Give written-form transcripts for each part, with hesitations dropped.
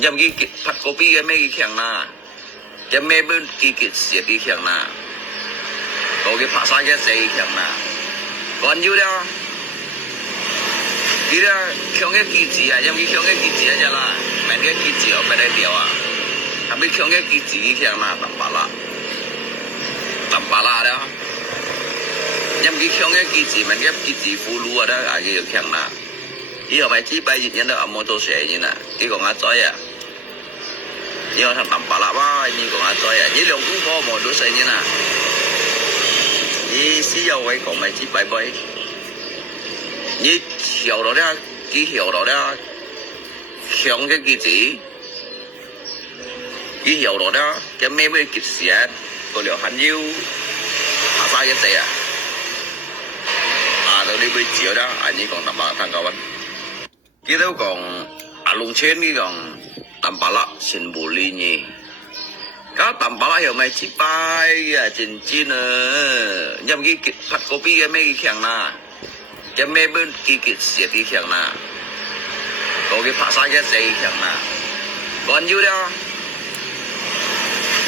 nhằm cái phát copy cái mấy cái khang na cái mấy bên cái sẽ cái khang na có cái phát sai cái gì khang na còn như đó cái đó khang cái kỳ gì à nhằm cái khang cái kỳ gì à là mình cái kỳ gì ở bên đây điều à làm cái khang cái kỳ gì cái khang na tầm bả la đó nhằm cái khang cái kỳ gì mình cái kỳ gì phụ lúa đó à cái khang na以後咪只閉熱人都按摩到蛇嘢啦，呢個阿仔啊，呢個同林白啦哇，呢個阿仔啊，呢兩公婆望到蛇嘢啦，呢私有位講咪只閉閉，呢條路咧，幾條路咧，向嘅記子，呢條路咧，嘅咩結石，個條痕腰，下晒一隻啊，到呢杯酒啦，呢個林白湯教温。kita kong alung chen ni kong tampala sin buli ni ka tampala hiểu mày chỉ bay à chín chín nhầm cái phát copy cái mấy cái khang na cái mấy bên cái sẽ cái khang na có cái phát sai cái gì khang na còn như đó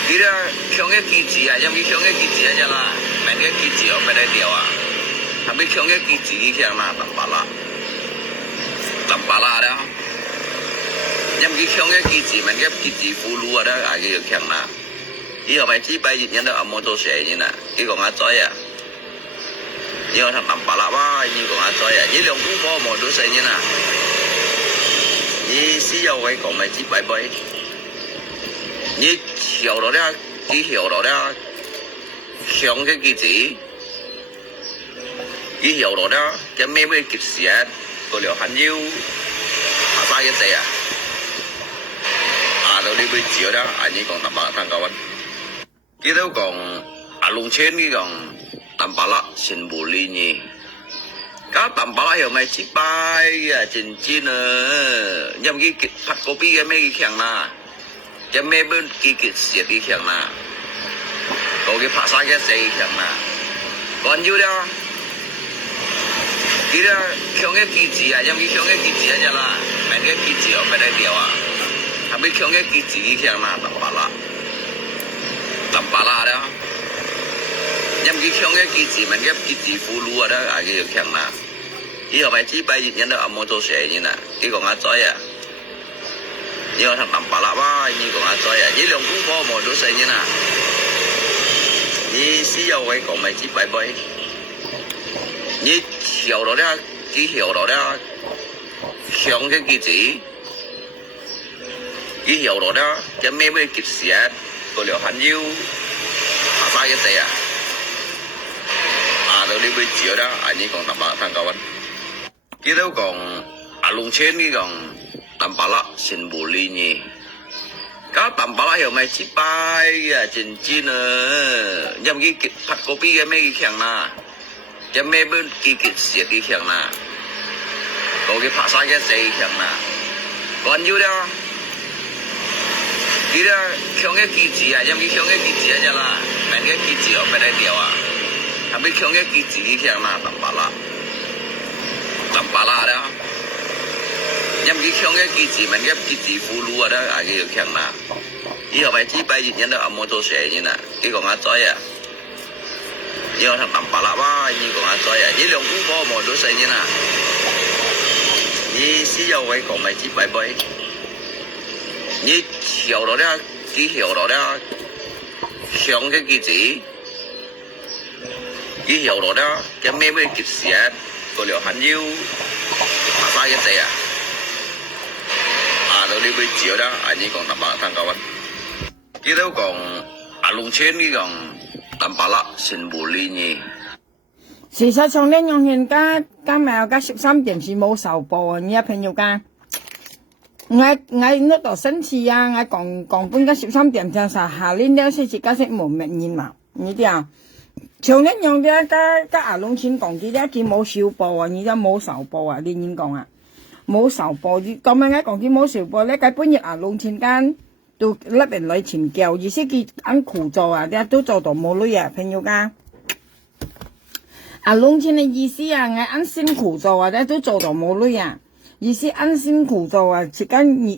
cái đó khang cái gì à nhầm cái khang cái gì à là mình cái gì ở bên đây điều à làm cái khang cái gì khang na tampala tầm bả la đó nhằm cái khang cái kỳ gì mình cái kỳ gì phụ lúa đó à cái khang na以後咪只閉熱人都按摩到蛇嘢啦，呢個阿仔啊，呢個同林白啦哇，呢個阿仔啊，呢兩公婆望到蛇嘢啦，呢私有位講咪只閉閉，呢條路咧，幾條路咧，向嘅記子，呢條路咧，嘅咩結石。個條痕腰下晒一隻啊！到呢杯酒啦，呢個林白湯教温。kita kong alung chen ni kong tampala sin buli ni. Ka tampala hiểu mày chỉ bay à chín chín nhằm cái phát copy cái mấy cái khang na cái mấy bên cái sẽ cái khang na có cái phát sai cái gì khang na còn như đó cái đó khang cái kỳ gì à nhằm cái khang cái kỳ gì à là mình cái kỳ gì ở bên đây điều à làm cái khang cái kỳ gì cái khang na tampala đó nhằm cái khang cái kỳ gì mình cái kỳ gì phụ lúa đó à cái khang na以後咪只閉熱人都按摩到蛇嘢啦，呢個阿仔啊，呢個同林白啦哇，呢個阿仔啊，呢兩公婆望到蛇嘢啦，呢私有位講咪只閉閉，呢條路咧，幾條路咧，向嘅記子，呢條路咧，嘅咩結石，個條痕腰，下晒一隻啊，到呢杯酒啦，呢個林白湯教温。kita kong alung chen ni kong tampala sin buli ni. Ka tampala hiểu mày chỉ bay à chín chín nhằm cái phát copy cái mấy cái khang na cái mấy bên cái sẽ cái khang na có cái phát sai cái gì khang na còn như đó cái đó khang cái kỳ gì à nhằm cái khang cái kỳ gì à là mình cái kỳ gì ở bên đây điều à làm cái khang cái kỳ gì cái khang na tầm bả la đó nhằm cái khang cái kỳ gì mình cái kỳ gì phụ lúa đó à cái khang na以後咪只閉熱人都按摩到蛇嘢啦，呢個阿仔啊，呢個同林白啦哇，呢個阿仔啊，呢兩公婆望到蛇嘢啦，呢私有位講咪只閉閉，呢條路咧，幾條路咧，向嘅記子，呢條路咧，嘅咩結石。個條痕腰下晒一隻啊！到呢杯酒啦，呢個林白湯教温。kita kong alung chen ni kong tampala sin buli ni。事實上咧，我現家今日嘅13點是冇受報啊！呢朋友間，我那度生氣啊！我講半個13點就係下年了先至解釋冇明年嘛，你知啊？像一樣嘅加阿龍錢講啲咧，佢冇少報啊，而家冇受報啊，你點講啊？冇受報，咁樣嘅講佢冇受報咧，佢本日阿龍錢間都甩人嚟前教，意思佢按苦做啊，啲都做到冇女啊，朋友間。阿龍錢嘅意思啊，我按辛苦做啊，啲都做到冇女啊。意思按辛苦做啊，自間熱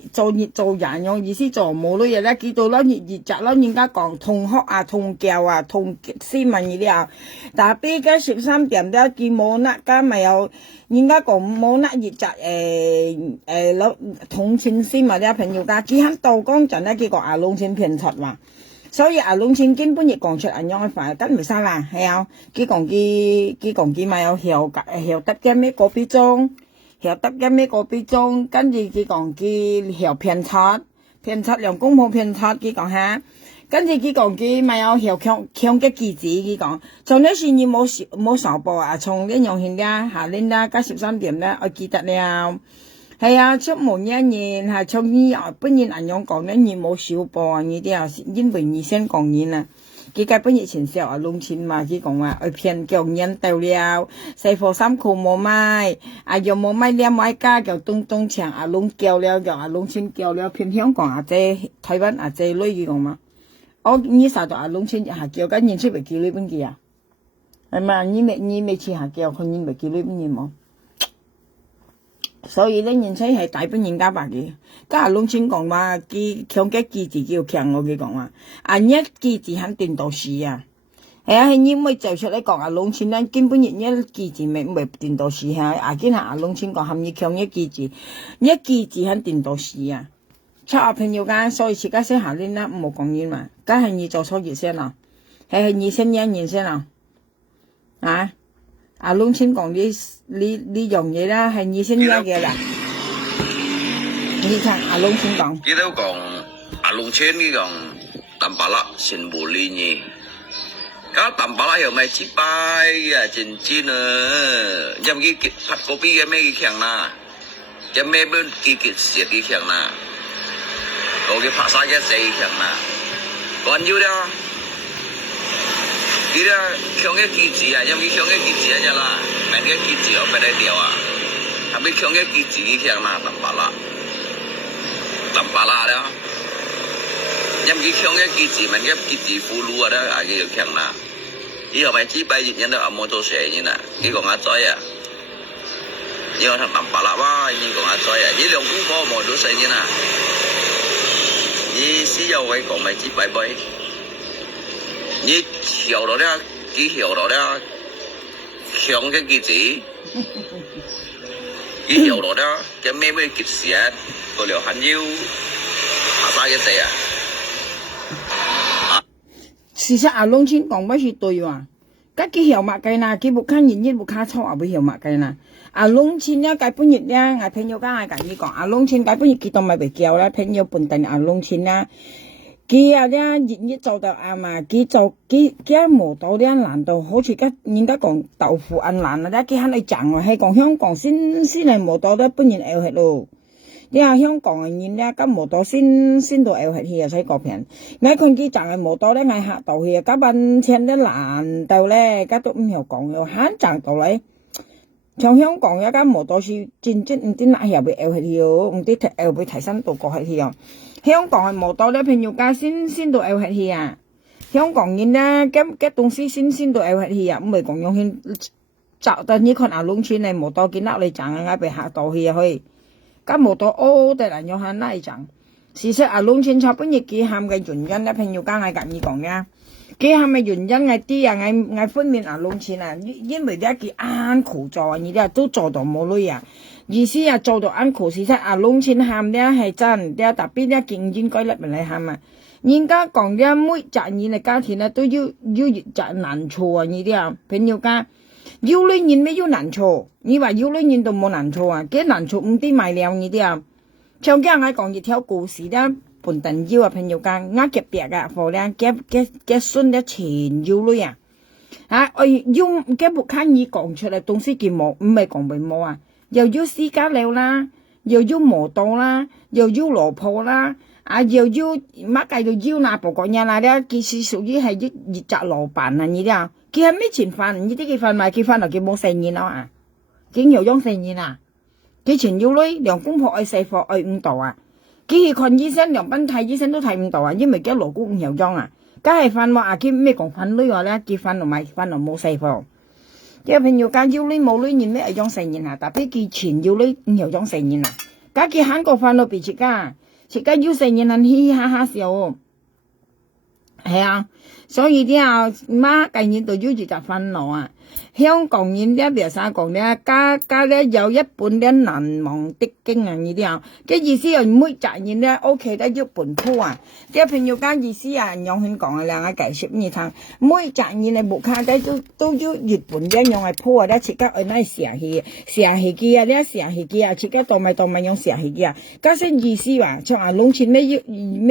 做人用，意思做冇女嘢咧，見到啦熱雜啦，人家講同學啊、同教啊、同斯文嗰啲啊，但係而家13點咧，見冇那家咪有，人家講冇那熱雜老同情心嘛啲朋友家，只肯到講陣咧，佢講阿龍錢騙出嘛。所以阿龍錢根本亦講出人樣嘅飯，跟唔晒啦，係啊，佢講佢咪有曉得嘅咩個別鐘。曉得嘅咩個別鐘，跟住佢講佢曉騙出兩公婆騙出，佢講下，跟住佢講佢咪有曉強嘅機子，佢講從呢時你冇上報啊，從呢樣現㗎下年啦，加13點咧，我記得了，係啊，出門一年係從呢本人人樣講咧，你冇少報啊，呢啲啊，因為你先講嘢啊。佢根本以前時候阿龍錢嘛，佢講話去騙叫人到了，細貨衫褲冇買，又冇買兩買家叫東牆阿龍叫了，叫阿龍錢叫了，騙香港姐台灣姐女佢講嘛，我你啥到阿龍錢下叫緊人出嚟叫女邊個啊？係嘛？你未去下叫，佢人未叫女邊個冇？所以咧，人妻係大本人家白嘅。家阿龍錢講話，佢強嘅機子叫強我佢講話，一機子肯定到死啊！係啊，係因為就出嚟講阿龍錢咧，根本一機子未定到死嚇。見下阿龍錢講含義強一機子肯定到死啊！出阿朋友間，所以自家先下年啦，唔好講嘢嘛。梗係你做錯嘢先啦，係你先人先啦，啊！阿龍錢講呢樣嘢啦，係你先叻嘅啦。你睇阿龍錢講，佢都講阿龍錢佢講淡白啦，先無理嘅。咁淡白啦又咪失敗啊，真啊！因為佢拍嗰邊嘅咩佢強啦，有咩本佢寫佢強啦，我佢拍晒嘅死強啦，關於啦。佢咧強嘅機子啊，因為強嘅機子啊啫啦，明嘅機子我俾你掉啊，係咪強嘅機子佢強啦，淡白啦啦，因為強嘅機子，明嘅機子俘虜啊咧，啊佢就強啦，以後咪只擺人都阿冇做成嘢啦，呢個阿仔啊，呢個同淡白啦哇，呢個阿仔啊，呢兩公婆冇做成嘢啦，呢私有位講咪只擺擺。你曉到了，佢曉到了，強嘅機子，佢曉到了，嘅咩機子啊，個條很腰，下曬一隻啊！事實阿龍錢講乜是對話，佢曉乜計啦，佢不看人亦不看錯，也不曉乜計啦。阿龍錢咧，佢本日咧，我朋友間係咁樣講，阿龍錢佢本日佢都咪被叫啦，朋友本地阿龍錢啦。佢啊咧，日做到啱嘛，佢磨到咧難到，好似人家講豆腐咁難啊！咧佢喺度賺啊，係講香港先係磨到咧，本人咬血咯。你話香港嘅人咧，咁磨到先到咬血去啊，使個平。我看佢賺嘅磨到咧，係嚇到去啊，咁蚊錢咧難到咧，咁都唔曉講嘅，慳賺到咧。像香港有間磨到是真唔知哪樣被咬血去哦，唔知咬被提升到過血去啊。香港係磨到咧，朋友家先到咬血去啊！香港人咧，咁東西先到咬血去啊！唔係講用去找到你看阿龍錢嚟磨到見到你賺啊，被嚇到去啊去！咁磨到的人有限拉賺。事實阿龍錢差本日幾喊嘅原因咧，朋友家係咁樣講嘅。幾喊嘅原因係啲啊，係分辨阿龍錢啊，因為咧佢啱苦做啊，而家都做到冇女啊。意思啊，做到啱苦，事實阿龍錢喊咧係真，特別咧競爭改入嚟喊啊。人家講咧每賺錢嘅家庭咧都要賺難處啊，呢啲啊，朋友家要女人咩要難處？你話要女人都冇難處啊？幾難處唔啲賣料呢啲啊？像今日講一條故事咧，本等腰啊，朋友家啱夾白啊，貨咧夾孫咧錢要女啊，要夾不看你講出嚟東西佢冇，唔係講俾冇啊。又要私家料啦，又要磨刀啦，又要羅鋪啦，又要乜計到要那部講嘢啦咧，佢是屬於係熱責老闆啊呢啲啊，佢係咩錢飯？呢啲佢飯賣佢飯落佢冇成年啊，佢又用成年啊，佢錢要女兩公婆愛細貨愛5度啊，佢去看醫生兩班睇醫生都睇5度啊，因為佢鑼鼓唔又裝啊，梗係飯話佢咩講飯女話咧，佢飯落賣飯落冇細貨。啲朋友講要你冇你人咩係種成人啊，特別佢錢要你唔係種成人啊，家佢韓國飯都別食噶，食家要成人人嘻嘻哈哈笑，係啊，所以啲啊媽近年都要住就煩惱啊。香港人啲別啥講咧，家咧有一本咧難忘的經啊，呢啲啊，嘅意思係每責任咧屋企都要本鋪啊，啲朋友講意思啊，用香港嘅兩個解釋你聽，每責任嘅木卡都要日本咧用嚟鋪啊，咧切家愛嚟寫戲機啊，咧寫戲機啊，切家當咪用寫戲機啊，家先意思話從啊農村咩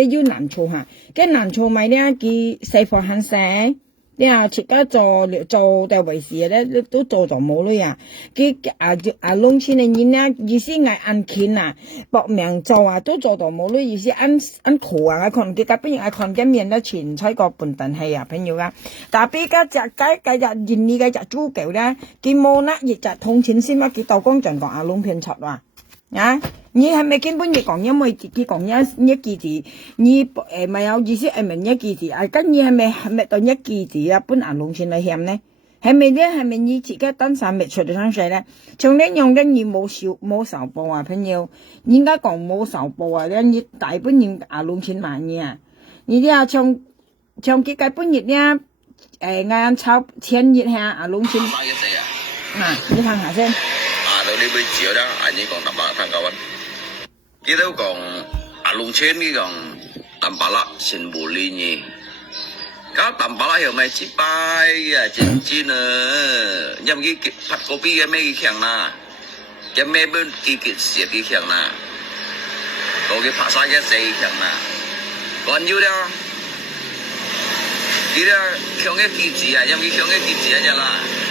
要難處嚇，嘅難處咪咧佢細貨很細。你啊，自家做就為事咧，都做到冇咯呀。佢農村嘅人咧，意思係按錢啊，搏命做啊，都做到冇咯。意思按苦啊，可能佢家邊人看緊面咧，全吹個半頓氣啊，朋友啊。但係家隻人呢嘅隻豬狗咧，佢冇那亦就通錢先乜，佢到工場講農片出話啊。你係咪根本你講因為佢講一句字，你咪有意思係明一句字，跟你係咪當一句字啊？本銀農村嚟險呢？係咪咧？係咪你自己登山未出到山水咧？從呢樣咧，你冇受報啊，朋友，應該講冇受報啊！咧，你大本人銀農村買嘢啊，你啲啊從佢嘅本日咧，硬炒千熱下銀農村。你睇下先。到呢杯酒啦，你講南巴睇下佢都講農村呢講南巴啦，先無理嘅。咁南巴啦又咪失敗啊，真啊！因為佢拍嗰邊嘅咩強啦，有咩本佢寫幾強啦，嗰個拍晒嘅四強啦，關於咧，佢咧強嘅機子啊，因為強嘅機子啊啫啦，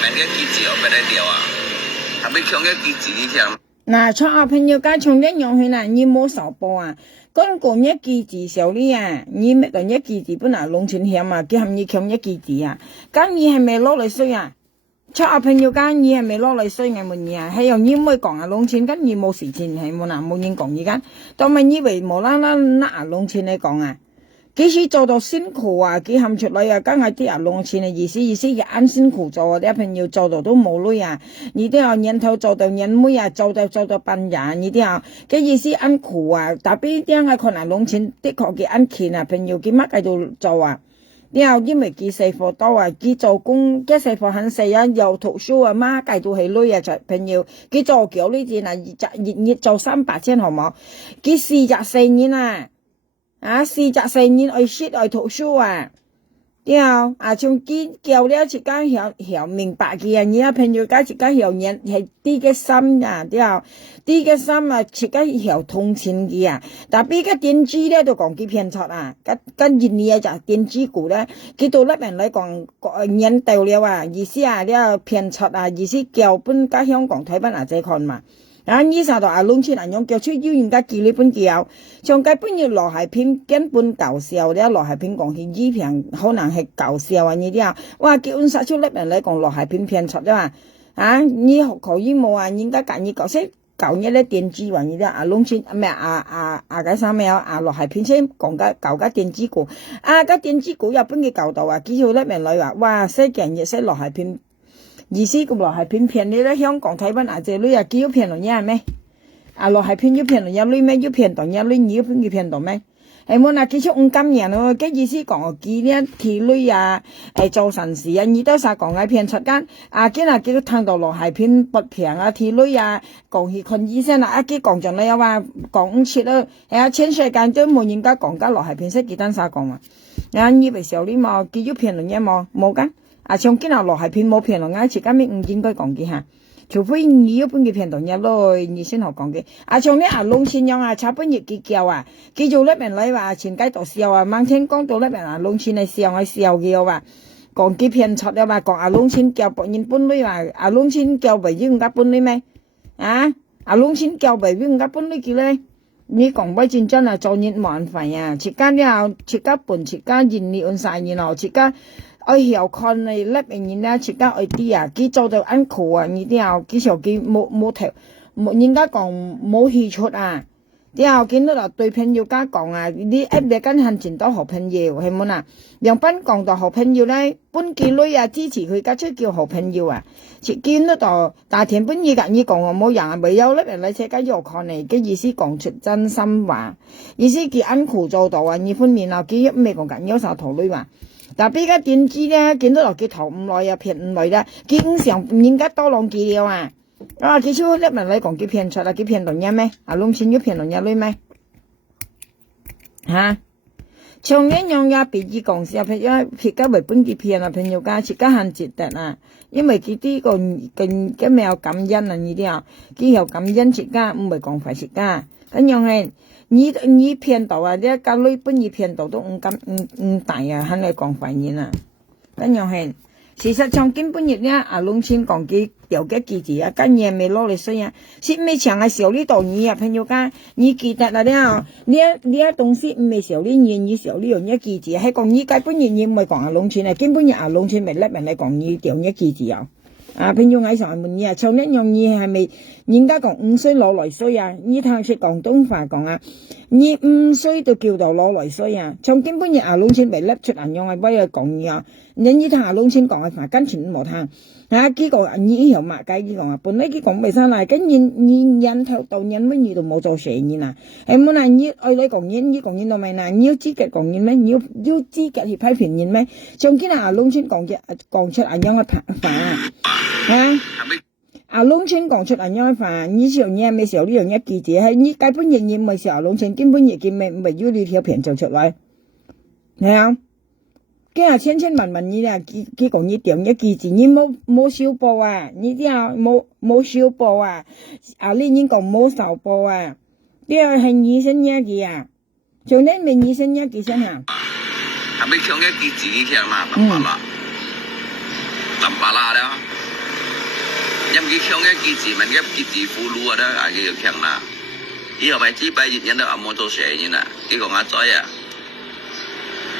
明嘅機子我俾你掉啊，係咪強嘅機子呢強？嗱，錯朋友家從呢樣去啦，你冇受報啊！講一句字時候呢啊，你咪當一句字本來農村險啊，佢係咪強一句字啊？咁你係咪攞嚟衰啊？錯朋友家你係咪攞嚟衰嘅乜嘢啊？係用你唔會講啊農村，咁你冇事情係冇人冇人講而家，當咪以為無啦啦拿啊農村嚟講啊？幾時做到辛苦啊？幾喊出來啊？梗係啲人農村嘅意思嘅按辛苦做啊！啲朋友做到都冇累啊！你啲啊年頭做到年尾啊，做到半日，你啲啊嘅意思按苦啊！特別啲係可能農村的確嘅按錢啊，朋友佢乜喺度做啊？啲啊因為佢細貨多啊，佢做工嘅細貨很細啊，又讀書啊，乜喺度係累啊！就朋友佢做久呢啲啊，日做300千好冇？佢44年啊！44年愛識愛讀書啊，了從佢教了自家曉明白嘅啊，你啊朋友家自家曉人係啲嘅心啊，了啲嘅心啊，自家曉通情嘅啊，但係個電子咧都講佢偏錯啊，跟住你啊就電子股咧，佢到那邊嚟講人到了啊，意思啊了偏錯啊，意思教本家香港睇翻啊仔看嘛。呢時候農村人用叫出要人家記呢本叫，上街本要羅係片根本搞笑咧，羅係片講起依片可能係搞笑啊呢啲啊，哇叫人殺出嚟人嚟講羅係片偏出啫嘛，你學可以冇啊，人家揀你搞些搞嘢咧電子話呢啲農村咩嘅啥咩羅係片先講緊搞緊電子股，個電子股日本嘅搞到啊，幾條咧人嚟話哇識人亦識羅係片。意思咁落係片你咧香港睇翻啊隻女啊幾要片到嘢咩？落係片要片到嘢女咩？要片到嘢女你要片到咩？係冇嗱幾出5金人咯，嘅意思講幾呢條女啊做神事啊，你都實講係片出間見啊幾都聽到落係片不平啊，條女啊講去看醫生啊，幾講盡你又話講5次咯，全世界都冇人家講家落係片識幾單啥講啊？以為時候你冇幾要片到嘢冇㗎？像今日落係片冇片落啱，自家咪唔應該講嘅嚇，除非你要本嘅片度入咯，你先學講嘅。像呢農村樣炒本嘢結叫啊，叫做呢邊嚟話前街度笑啊，猛聽講到呢邊農村嚟笑嘅話，講幾片出啊話講農村叫別人本女話農村叫為咗人家本女咩？農村叫為咗人家本女叫咧，你講俾戰爭啊，做人冇費啊，自家呢自家本自家人你按晒然後自家。愛曉看你呢邊人咧，自家愛啲啊，佢做到安苦啊，呢啲啊，佢時候佢冇人家講冇氣出啊，然後見到就對朋友家講啊，你一別跟行前多好朋友係冇啦，讓班講到好朋友咧，本幾女啊支持佢家出叫好朋友啊，見到就大田本意講我冇人未有咧，嚟車家要看你嘅意思講出真心話，意思佢安苦做到啊，二方面啊，佢咩講緊有啥頭女話。但係而家點知咧，見到落佢頭唔耐啊，騙唔耐啦，經常人家多浪幾了啊！啊，佢出叻咪嚟講佢騙出啦，佢騙人家咩？啊，弄錢要騙人家女咩？嚇！長年用也別意講事，譬如撇家為本佢騙啊，朋友家切家限節得啊，因為佢啲個嘅咩有感恩啊呢啲啊，佢有感恩切家，唔係講快切家，咁樣係。你騙到啊！你一家女本意騙到都唔大啊，肯嚟講懷疑啊！咁樣係事實上根本日咧，阿龍先講佢有嘅記字啊，跟嘢未攞嚟衰啊，先未長嘅時候呢度你啊朋友家，你記得啦呢東西唔係時候呢嘢，你時候呢樣一記字，係講你根本日你唔係講阿龍先啊，根本日阿龍先未叻人嚟講你掉一記字啊！啊，朋友嗌上問你啊，從呢樣嘢係咪人家講5歲攞來衰啊？你睇識廣東話講啊，你5歲就叫做攞來衰啊！從根本日阿龍先未叻出人樣係威啊講嘢啊！你睇阿龍先講嘅話，跟全冇聽啊！幾個你以後馬雞幾講啊，本來幾講未生嚟，跟人頭到人乜嘢都冇做成嘢啊！係冇啦，你愛你講嘢，你講嘢到咪嗱？你有資格講嘢咩？你有資格去批評人咩？從今日阿龍先講出人樣嘅話。阿龍清講出人樣飯，呢時候你係咪時候呢樣一記字？係你基本仍然唔係時候阿龍清，根本亦見唔係要你條片做出來，係啊？今日千萬你啊，佢講你點一記字，你冇少報啊？你啲啊冇少報啊？啊你講冇少報啊？呢個係二聲一記啊？做呢咪二聲一記先啊？係咪強一記字呢條嘛？冧巴啦啦！因佢強嘅記字，mình ghép記字附錄đó ai cái強啦，以後咪只擺熱人都阿冇做成嘢啦，呢個阿仔啊，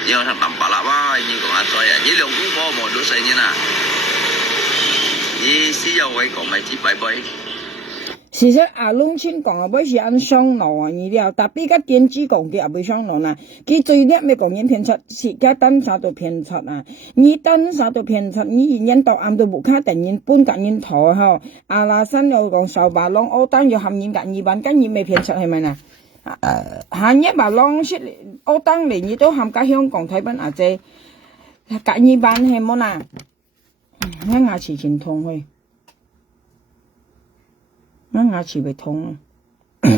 以後ทำ巴啦哇，呢個阿仔啊，呢兩公婆冇做成嘢啦，呢私有位講咪只擺擺。事實阿龍清講啊，不是按上路啊，你了，特別個電子講嘅也不上路啦。佢最叻咪講人騙出，自家單啥都騙出啊！你單啥都騙出，你人到暗到無卡定人搬隔人台吼，阿拉新又講受白浪，我單要含人隔二萬，跟住未騙出係咪啊？限一白浪出嚟，我單嚟你都含加香港睇賓阿姐，隔二萬係冇啦，我牙齒前痛去。我牙齒會痛啊！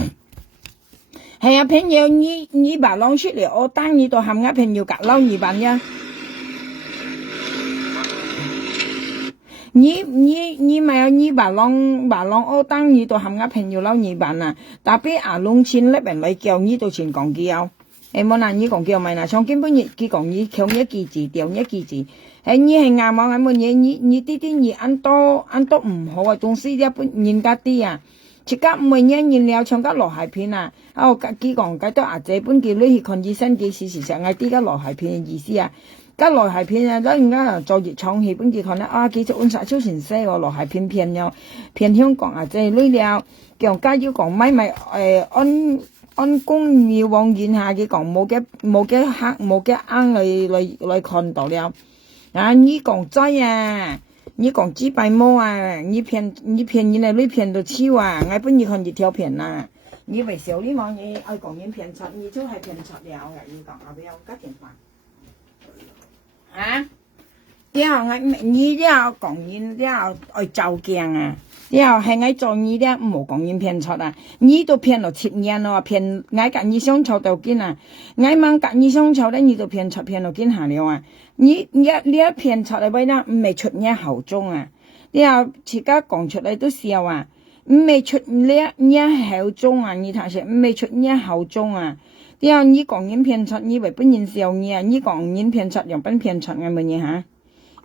係啊，朋友，你把浪出嚟，我當你都含我朋友夾撈2萬呀！你咪有你把浪我當你都含我朋友撈2萬啊！特別阿龍錢咧人嚟叫你都錢講叫，誒冇難你講叫咪嗱，從根本佢講你強一記字，掉一記字。係你係啱冇啱乜嘢？你啲你按多唔好啊，東西一般人家啲啊，自家唔係人了，唱得羅鞋片啊！哦，佢講解到阿姐本叫你去看醫生嘅事實係啲家羅鞋片嘅意思啊，家羅鞋片啊，等人家做熱廠戲本叫看咧啊，幾隻按殺超前些喎，羅鞋片騙香港阿姐女了，叫家要講咪按公要往言下嘅講冇嘅黑冇嘅啱嚟看到了。啊！你講真啊，你講幾百毛啊，你騙人嚟你騙到超啊！我本意看熱條片啊，你為少呢網嘢愛講人騙出，你就係騙出了嘅，你講後邊有家電話啊？然後你了講人了愛照鏡啊！然後係我做你了冇講人騙出啊！你都騙到7年咯，騙我隔你相處到見啊！我問隔你相處咧，你都騙到見下了啊！你一騙出嚟喂啦，唔係出你口中啊！你後自家講出嚟都笑啊！唔係出你口中啊！你睇下唔係出你口中啊！你後你講人騙出，你為本人笑你啊！你講人騙出又本騙出係乜嘢嚇？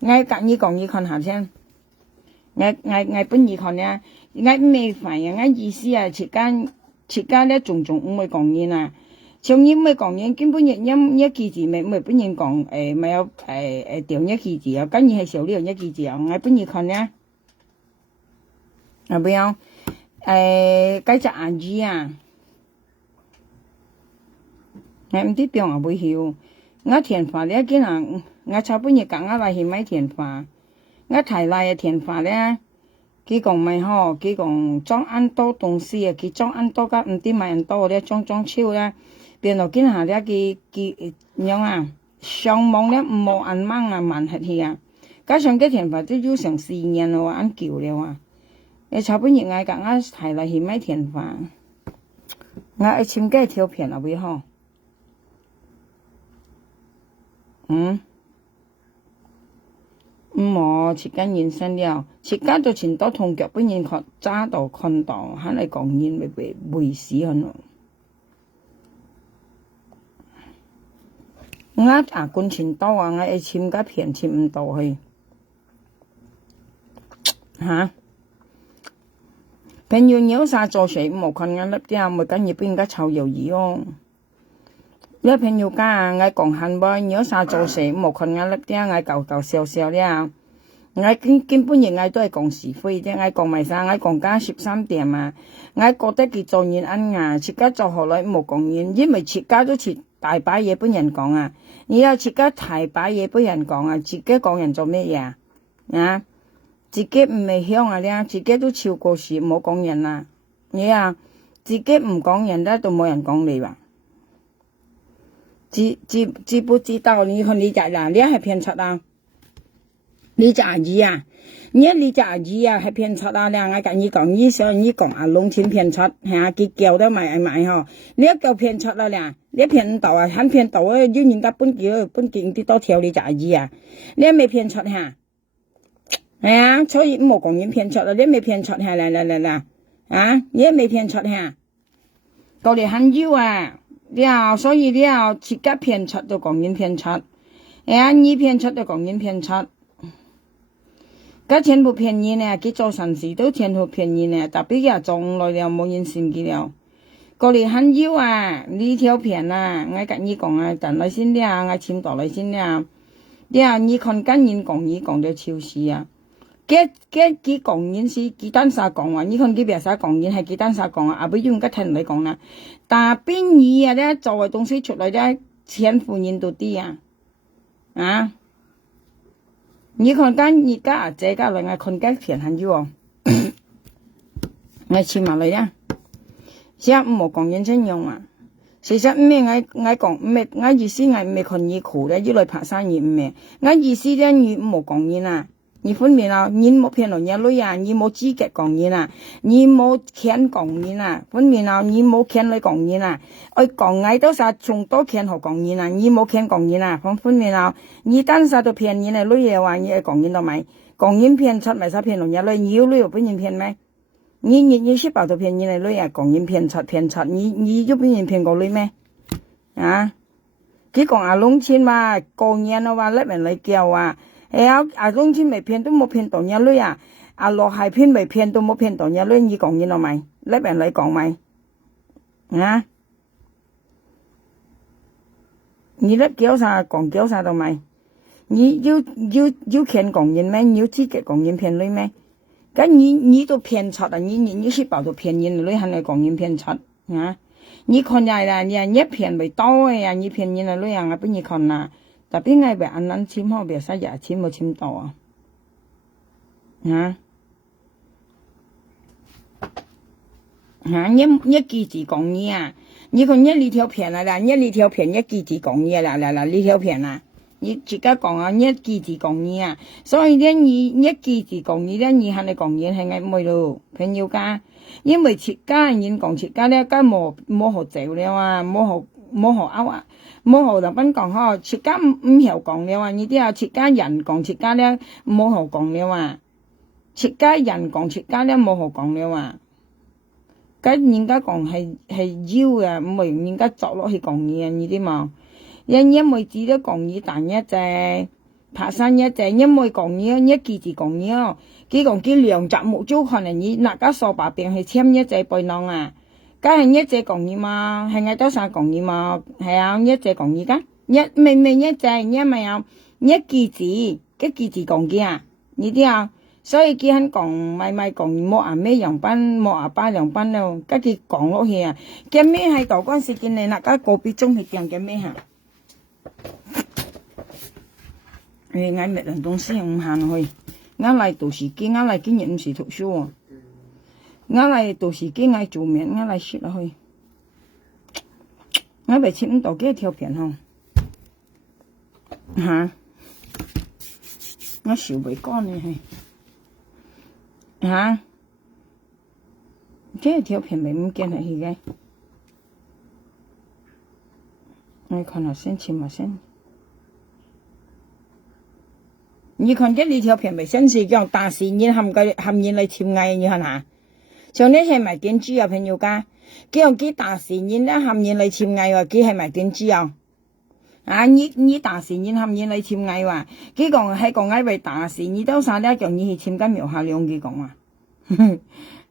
我隔你講你看下先。我本意看呢，我未煩啊！我意思啊，自家咧仲唔會講嘢啊！像你唔會講嘢，根本一記字咪本人講咪有掉一記字啊！跟住係少呢樣一記字啊！我本意看呢，係咪有？嗰隻阿姨啊，我唔知邊個會曉，我田花咧見人，我差半日講我來去買田花，我提來嘅田花咧，佢講咪好，佢講裝很多東西啊，佢裝很多個唔知買很多咧，裝超咧，變到見下咧佢樣啊，上網咧冇按掹啊慢下去啊，加上啲田花都要成4年咯，按舊了啊，你差半日我講我提來去買田花，我愛簽幾條片啊會好。冇切間現身了，切間到前多痛腳本人確揸到看到，喺嚟講嘢咪會死佢咯。我牙根前多啊，我愛簽個片簽唔到去，嚇。朋友有啥做事冇看我粒啲，咪跟住邊個炒魷魚哦。你朋友家我講閒話，有啥做事冇看我粒啲，我搞笑笑咧。我根本人我都係講是非啫，我講咪晒，我講加13點啊。我覺得佢做人啱啊，設家做好耐冇講嘢，因為設家都設大把嘢俾人講啊。你有設家大把嘢俾人講啊，自己講人做咩嘢啊？自己唔係香啊咧，自己都超過時冇講人啦。你啊，自己唔講人咧，都冇人講你話。知不知道？你看你家人，你係騙出啊？你隻阿姨啊，你隻阿姨啊係騙出啊！我跟你講，你想你講阿龍錢騙出，嚇佢叫得買嗬，你一叫騙出啦咧，你騙唔到啊，肯騙到啊，要人家本件啲多條你隻阿姨啊，你未騙出嚇？係啊，所以冇講人騙出啦，你未騙出嚇啦，啊，你未騙出嚇，到你很要啊！所以你要自己騙出就講人騙出，你騙出就講人騙出，佢全部騙人呢，佢做善事都全部騙人呢，特別又從來了冇人善佢了，過嚟很要啊，呢條騙啊，我跟你講啊，等來先啦，我簽到來先啦，你看跟人講到超市啊，佢講人是幾單啥講啊，你看佢別啥講人係幾單啥講啊，不用佢聽你講啦。但邊嘢啊咧，作為東西出嚟咧，錢付人到啲啊！你看間而家啊，這家嚟我看間錢很少哦，我簽埋嚟啊！而家冇講人真用啊！其實咩我講咩，我意思我未看你苦咧，依類拍生意唔咩，我意思咧你冇講人啊！你分明啊，你冇騙人家女啊，你冇資格講人啊，你冇錢講人啊，分明啊，你冇錢嚟講人啊，我講嗌都晒仲多錢學講人啊，你冇錢講人啊，分明啊，你單晒都騙人啊，女嘢話你係講人到咪，講人騙出咪晒騙人家女，你要女又俾人騙咩？你識爆到騙人嚟女啊，講人騙出，你要俾人騙過女咩？啊，佢講阿龍錢嘛，過年啊話甩人嚟叫啊。阿公錢未騙都冇騙到人女啊，阿落係騙未騙都冇騙到人女，你講嘢咯咪？叻人你講咪？啊？你叻叫啥講叫啥到咪？你要錢講人咩？你要資格講人騙女咩？咁你都騙出啊！你識爆到騙人女係嚟講人騙出啊？你看下啦，你一騙未多嘅呀？你騙人女啊？我俾你看啦。特別係俾人撚簽好，俾曬廿簽冇簽到啊！一記字講嘢啊！你講呢條片啦，呢條片一記字講嘢啦，呢條片啊！你自己講啊，一記字講嘢啊！所以咧，你一記字講嘢咧，你係你講嘢係啱咪咯？朋友家，因為設家人講設家咧，家冇學做了啊，冇學拗啊！冇學就賓講嗬，設家唔曉講了啊！呢啲啊，設家人講設家咧冇學講了啊！設家人講設家咧冇學講了啊！咁人家講係要嘅，唔係人家作落去講嘢呢啲嘛。因為只都講嘢彈一隻，拍生一隻，因為講嘢一記字講嘢哦，佢講佢兩集目標可能你哪家掃把柄去簽一隻背囊啊！梗係一隻講嘢嘛，係嗌多晒講嘢嘛，係啊，一隻講嘢噶，未一隻，因為有一記字講嘢啊，呢啲啊，所以佢肯講咪講莫阿妹上班，莫阿爸上班咯，跟佢講落去啊，佢咩喺度嗰時見你嗱，家個別中去訂嘅咩嚇？誒，我咪兩東西唔行去，我嚟讀書機，我嚟今日唔是讀書喎，我嚟讀書機，我做面，我嚟説落去，我咪簽到幾條片嗬，嚇，我笑未乾呢係。嚇，這條片咪唔見係嘅，我看下先，簽下先。你看這呢條片咪先是講大自然含現嚟簽藝，你看下，像呢係咪見豬啊朋友家，佢用幾大自然咧含現嚟簽藝喎，佢係咪見豬啊？啊！你大自然含現嚟簽藝話，佢講係講藝為大自然都曬咧，講你去簽緊苗下兩句講話，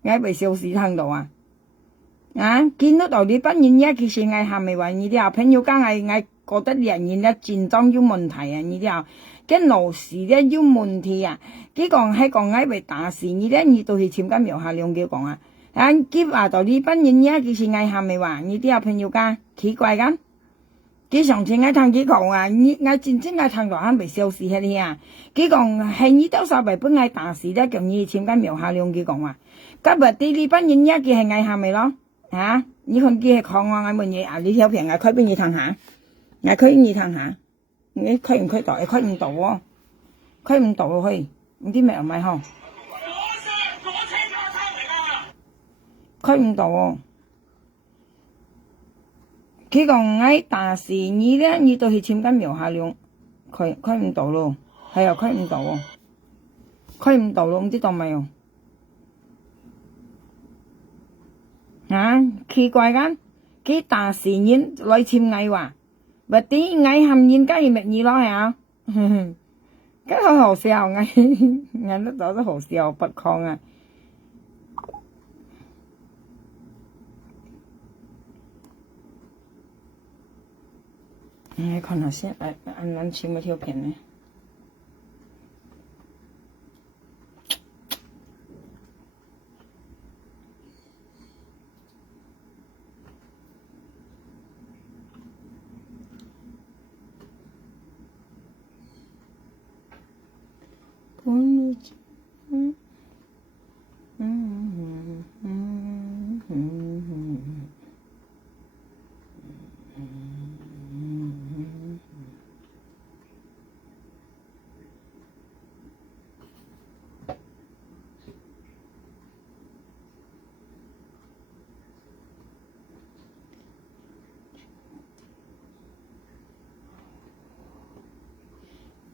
藝為小事聽到啊！啊，見得到你本人咧，其實藝係咪話你啲啊朋友間藝覺得人員咧戰爭有問題啊？你啲啊，跟老師咧有問題啊！佢講係講藝為大自然咧，你都去簽緊苗下兩句講啊！啊，佢話到你本人咧，其實藝係咪話你啲啊朋友間奇怪緊？佢上次我聽佢講啊，我真正我聽到係咪小事喺啲啊？佢講係你多數為本係大事咧，叫你簽緊苗下兩句講話。今日啲呢班人一嘅係藝下咪咯？嚇！你看佢係講我問嘢啊，你條片我開俾你聽下，我開你聽下，你開唔開到？開唔到喎，開唔到去，唔知咩唔係嗬？開唔到喎。佢講喺大事你咧，你都去簽緊苗下兩，開唔到咯，係啊，開唔到喎，開唔到咯，唔知道未啊？啊，奇怪緊，佢大事人來簽藝話，或啲藝含現梗係乜嘢咯係啊？咁好好笑藝都做得好笑不抗啊！你看下先，按簽嗰條片呢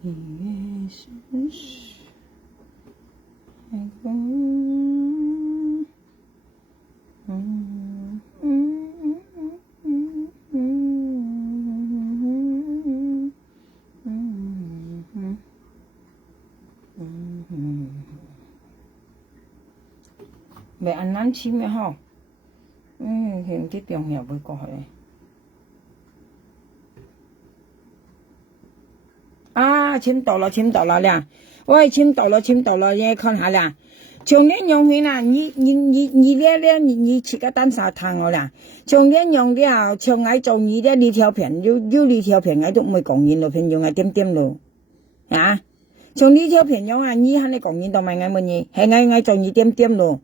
？1月14海风，咪按難簽嘅嗬，佢啲病又會過去。啊，簽到了啦！喂，簽到了，你看下啦。從年用去啦，你切個單沙탕我啦。從年用了，從愛做你的呢條片，有呢條片我都唔會講嘢咯，片用係點咯。啊，從呢條片用啊，你喺你講嘢到咪嗌乜嘢？係愛做你點咯。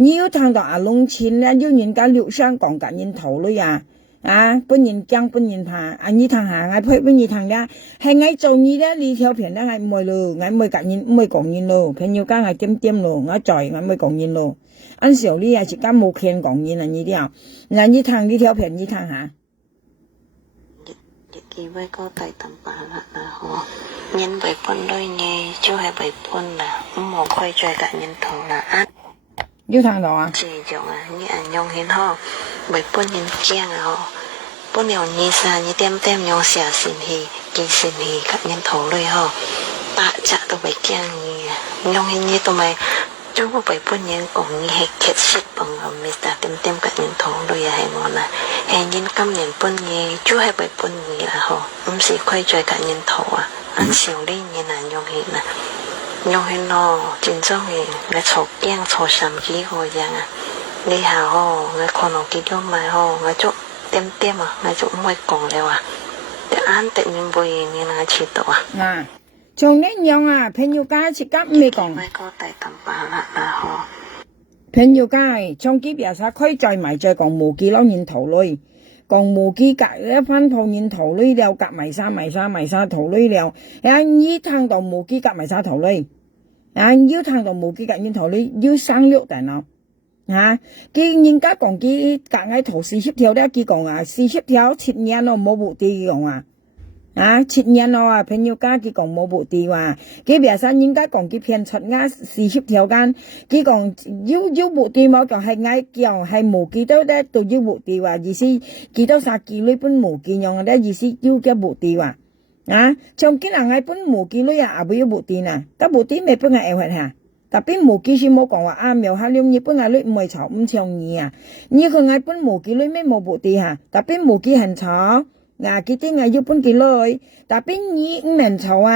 你要聽到阿龍錢咧，要人家留上講緊人頭咯呀。啊，本人講本人怕，你聽下，我配本人聽啦，係我做你咧呢條片咧，我唔會咯，我唔會講人，唔會講人咯，朋友間係點咯，我在，我唔會講人咯，按時候你也是間冇傾講人啊，呢啲啊，嗱你聽呢條片，你聽下。幾位個大等辦啦，嗬，人為本類嘢，就係為本啦，唔好虧罪嘅人頭啦，啊，要聽到啊？這種啊，你按用hin嗬。為本人講啊，本來你啥你點用寫信息，寄信息給人討論嗬，大家都會講你啊，用hin你都咪，如果為本人講你係揭示幫我咪打點給人討論啊係我啦，係人今年本嘢，就係為本嘢啦嗬，唔是虧罪給人討啊，按少呢人難用hin啊。用迄喏真种诶来炒姜炒三几个样啊你好吼我看到几种买吼我做点点啊我做唔会讲了啊แต่อันแต่ยินบ่ยินนี่นะชิดตัว trong đấy nhau phèn yêu cái chỉ cắt mê còn ไม่ก็ไต่ตำปลาละนะฮะ phèn yêu cái trong cái việc sao khơi trời mày trời còn mù kia lo nhìn thầu lôi còn mù kia cãi phân thầu nhìn thầu lôi đeo cặp mày sa thầu lôi đeo anh như thằng đầu mù kia cặp mày sa thầu lôi anh như thằng đầu mù kia cặp nhìn thầu lôi như sang liệu tại nào hả cái nhìn các còn cái cả ngay thầu xí xếp theo đó kia còn xí xếp theo thịt nhẹ nó mua bộ tì còn thịt nhẹ nó phèn yêu cái kia còn mua bộ tì cái việc sao nhìn các còn cái phiền chật ngã xí xếp theo gan cái còn yêu bộ tì mà còn hay ngay kiểu hay mù kia đó đấy tôi yêu bộ tì gì xí kia đó sao kia lấy bên mù kia nhong đấy gì xí yêu cái bộ tì trong cái là ngay bên mù kia lấy bây giờ bộ tì nè các bộ tì mấy bên ngày em hả tapi mù kia chỉ mua còn mèo hai liêu như bên ngày lấy 10 炒5千二như không ngay bên mù kia lấy mấy mù bộ tì hả tapi mù kia hành炒cái tiếng ngày yêu bên kia lấy tapi như mình炒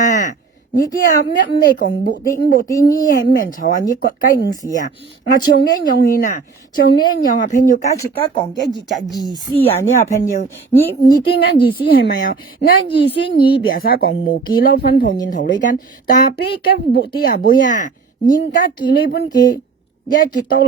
như thế mấy còn bộ tì như hay mình炒như quật cái gì trong này nhung hình trong này nhung phèn yêu cái chỉ cái còn cái gì chả gì xí nha phèn yêu như tiếng ngày gì xí hay mà ngày gì xí như bây giờ còn mù kia lâu phân phối nhìn thầu lấyกันtapi cái bộ tì bây nhìn các kỳ lấy bên kia, cái多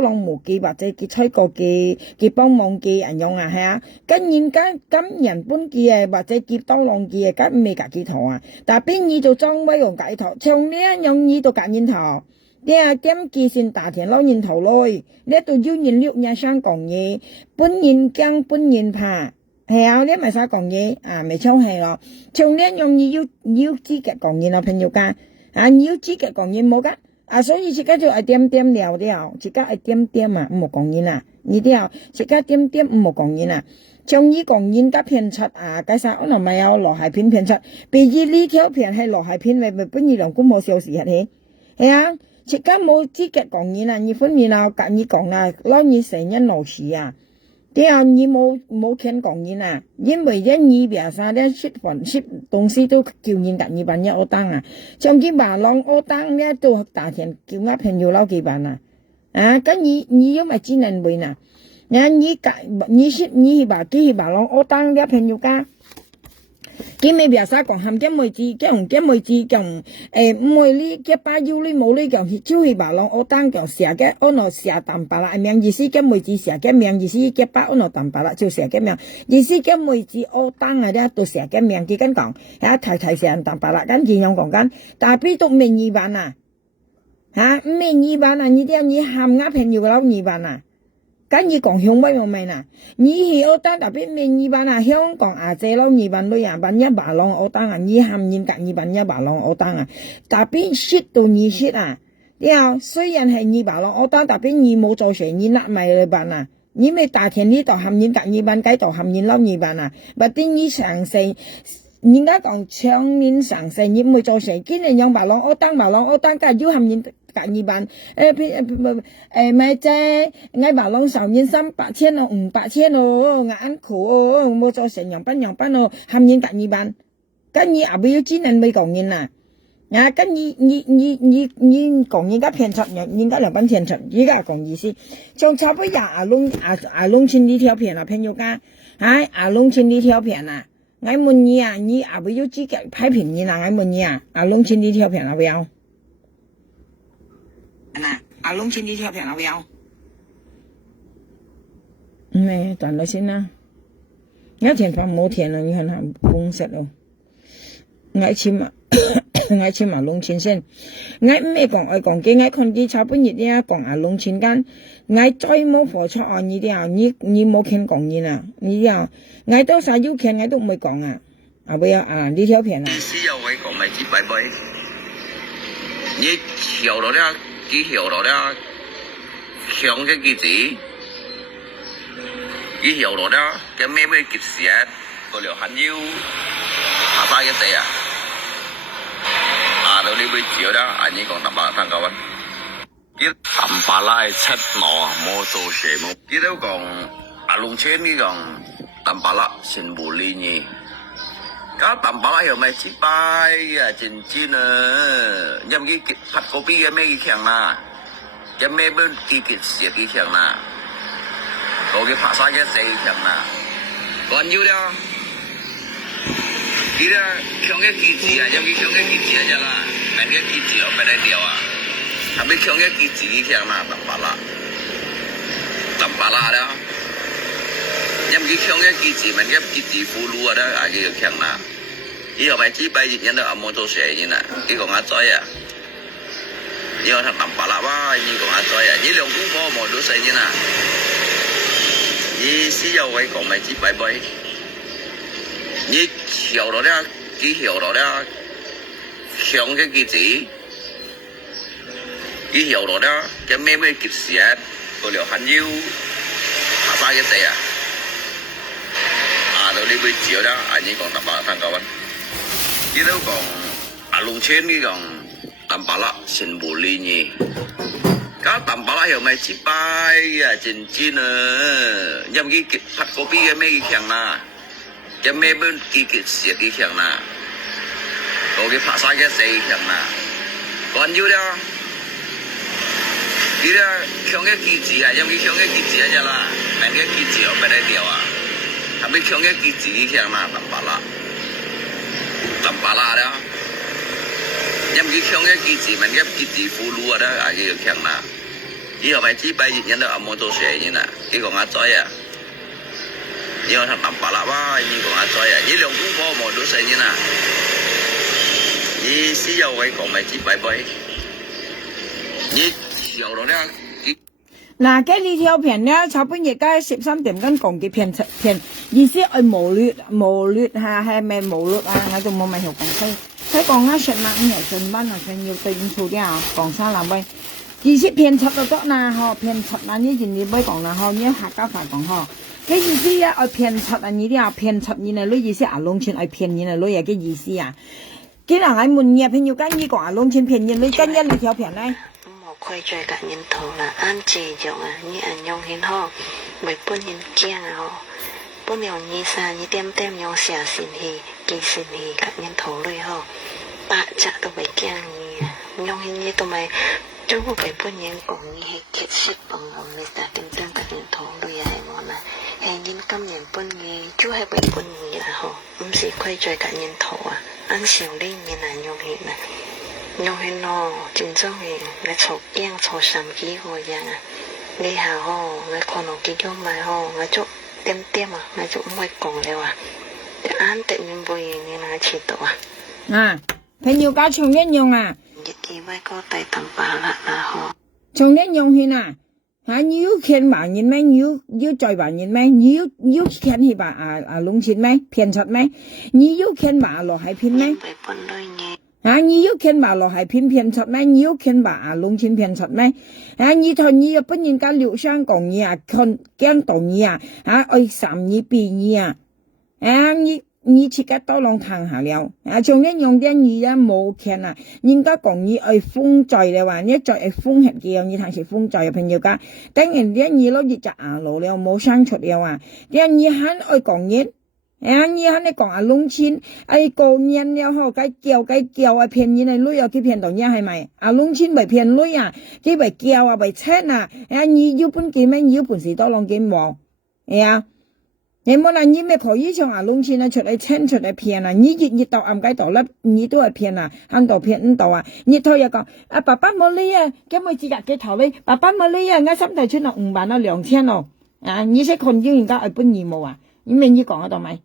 lòng mù kia或者cái吹過嘅幫忙嘅人用係cái nhìn các人bên kia或者cái多lòng kia các未夾幾頭但係邊做裝備用解頭，從呢用呢度夾nhìn頭，啲點記先大田撈nhìn頭來，呢度要nhìn六日上講嘢，半nhìn姜半nhìn爬。係呢咪使講嘢咪抽氣咯，從呢用要資格講嘢咯，朋友家。要資格講嘢冇㗎，所以自家就點點聊了，自家點點唔好講嘢你啲自家點點唔好講嘢將呢講嘢加偏出解晒可能咪有羅海片偏出，比如呢條片係羅海片，咪本二兩公冇小事係自家冇資格講嘢你分面夾你講撈你成日鬧事你冇聽講嘢因為你別啥咧食東西都叫人夾你辦一惡當將佢把浪惡當咧都大田叫我朋友撈幾辦咁你又咪只能為你把浪惡當咧朋友家佢咪別啥講含嘅妹子講唔會呢嘅把腰呢冇呢講就係把浪惡當講寫嘅我攞寫淡白啦名意思嘅妹子寫嘅名意思嘅把我攞淡白啦就寫嘅名意思嘅妹子惡當咧都寫嘅名佢跟講提寫淡白啦跟住樣講緊但係都未二版未二版你啲你含啱朋友撈二版咁你講香港有咩你係惡當特別咩二版香港這撈二版女版一把浪惡當你含人夾二版一把浪惡當特別説到你説雖然係二把浪惡當特別你冇做成你納埋嚟版你咪大田呢度含人夾二版計度含人撈二版或者你嘗試人家講長年嘗試你唔會做成今年用把浪惡當梗係要含人夾二版咪啫我把浪上年300千500千我ăn苦冇做成樣班含人夾二版咁你不要只能未講人咁你講人家騙出人家兩班騙出而家講意思像差不多龍村呢條片朋友家龍村呢條片我問你你不要資格拍片你我問你龍村呢條片不要龍村呢條片不要咩等到先啦我填翻冇填了你看佢封實了我起碼龍村先我唔係講嘅我看啲差不多啲講龍村間我再冇付出你啲你冇傾講嘢你啲我都晒要傾我都唔會講不要呢條片需要我講咪幾拜拜你跳落啦幾跳落啦向嘅幾字幾跳落啦嘅咩結時個條痕腰下巴嘅地到呢杯酒啦你講淡白湯夠啲淡白啦係七攞冇做蛇冇啲都講龍村呢講淡白啦全部呢嘢 Cá tầm bả hiểu mày chỉ bay à chín chín nữa nhầm cáiผัด copy cái mấy cái khang na cái mấy bên cái xịt cái khang na có cái phát cái dây khang na còn nhiều đó cái đó khang cái gì à nhầm cái khang cái gì à là mấy cái gì ở bên đây điều à thằng biết khang cái gì khang na tầm bả la đó nhầm cái khang cái gì mấy cái gì phụ lúa đó à cái khang na以後咪只閉熱人都暗冇做蛇嘢啦，呢個阿仔啊，呢個他南白啦哇，呢個阿仔啊，呢兩公婆冇到細嘢啦，呢私有位講咪只閉閉，呢條落咧，幾條落咧，向嘅記子，幾條落咧，嘅咩結石，個條痕腰，下沙嘅仔啊，到呢杯酒啦，呢講南白翻舊温。呢度講阿龍村呢講淡白啦，全部連嘢。咁淡白啦又咪只拜啊，真真啊！因為佢拍嗰邊嘅咩嘅強啦，嘅咩邊佢寫嘅強啦，嗰個拍晒嘅四強啦。còn nhiều đó, cái đó không cái kỳ gì à,因為không cái kỳ gì à啦，每個kỳ gì ở bên đây điều à，係咪không cái kỳ gì強啦，tầm bả la đó, nhưng cái không cái kỳ gì, mình cái kỳ gì phụ lúa đó, à cái cường là,以後咪只閉熱人都暗冇做蛇嘢啦，呢個阿仔啊，呢個tầm bả la哇，呢個阿仔啊，呢兩公婆冇到細嘢啦，呢私有位講咪只閉閉，呢有落咧。嗱，嘅呢條片咧，差半夜間13點跟講嘅片，意思係無劣嚇，係咪無劣啊？我仲冇咪條講西，所以講啊，説嘛，唔係順班啊，佢要對應錯啲啊，講晒啦喂。意思片出就得啦，嗬，片出啊，呢件你唔講啦，嗬，呢客家話講嗬，嘅意思啊，係片出啊，呢啲啊片出呢嚟，意思啊，龍村係片呢嚟嘅意思啊。既然係門嘢片要跟呢個啊，龍村片呢，你跟一呢條片咧。quay chơi cả nhân thầu là an trì dụng à như anh nhung hiến ho bởi bún nhân kiêng à ho bún nhiều như xa như tem nhau xả xin hì kỳ xin hì cả nhân thầu lui ho bạ chạ tụi bởi kiêng như nhung hiến như tụi mày chú của bởi bún nhân cũng như hay kết xếp bằng ông người ta tem cả nhân thầu lui à hay ngon à hay nhân căm nhân bún như chú hay bởi bún như là ho sĩ quay chơi cả nhân thầu à ăn xỉu đi như là nhung hiến à nhung hiến nó chính trong thì người chọc kiêng chọc sắm ký hồi dạng à đi hà ho người còn nó ký vô mà ho người chỗ tem à người chỗ ngoài cổng đều à để ăn tự nhiên vui như là chỉ tổ à phải nhiều cá trồng nhất nhung à nhất kỳ vai có tay tầm bà là ho trồng nhất nhung hi nè hả nhiều khen bà nhìn mấy nhiều trời bà nhìn mấy nhiều khen thì bà lung chín mấy phiền chặt mấy nhiều khen bà lo hay phiền mấy nhiều khen bà lo hay phiền chặt mấy nhiều khen bà lung chín phiền chặt mấy nhiều thôi nhiều bất nhiên cả liệu sang còn nhiều con kén tổ nhiều ơi sắm nhiều bì nhiều nhiều chỉ cái tao lòng thằng hả liệu trong những用啲nhiều冇khen à nhưng cái còn nhiều ơi phong trời咧話一再風係叫你睇是風trời朋友家等人啲nhiều攞熱隻牙路了冇生出了啊啲nhiều hắn ơi còn nhiều nhiều hắn講啊龍村ơi còn nhiều了嗬cái叫啊騙你嚟攞有幾騙到嘢係咪啊龍村咪騙攞啊幾咪叫啊咪chết啊nhiều本幾咩nhiều本事多lòng幾忙啊你冇啦，你咪可以從龍村啊出嚟請出嚟騙啊！你到暗街度啦，你都係騙啊，喺度騙唔到啊！你頭又講啊，爸爸冇理啊，咁咪自己嘅頭咧，爸爸冇理啊，我心頭出到5萬啊2000咯，你識看見人家係本義務啊？你咪你講得到咪？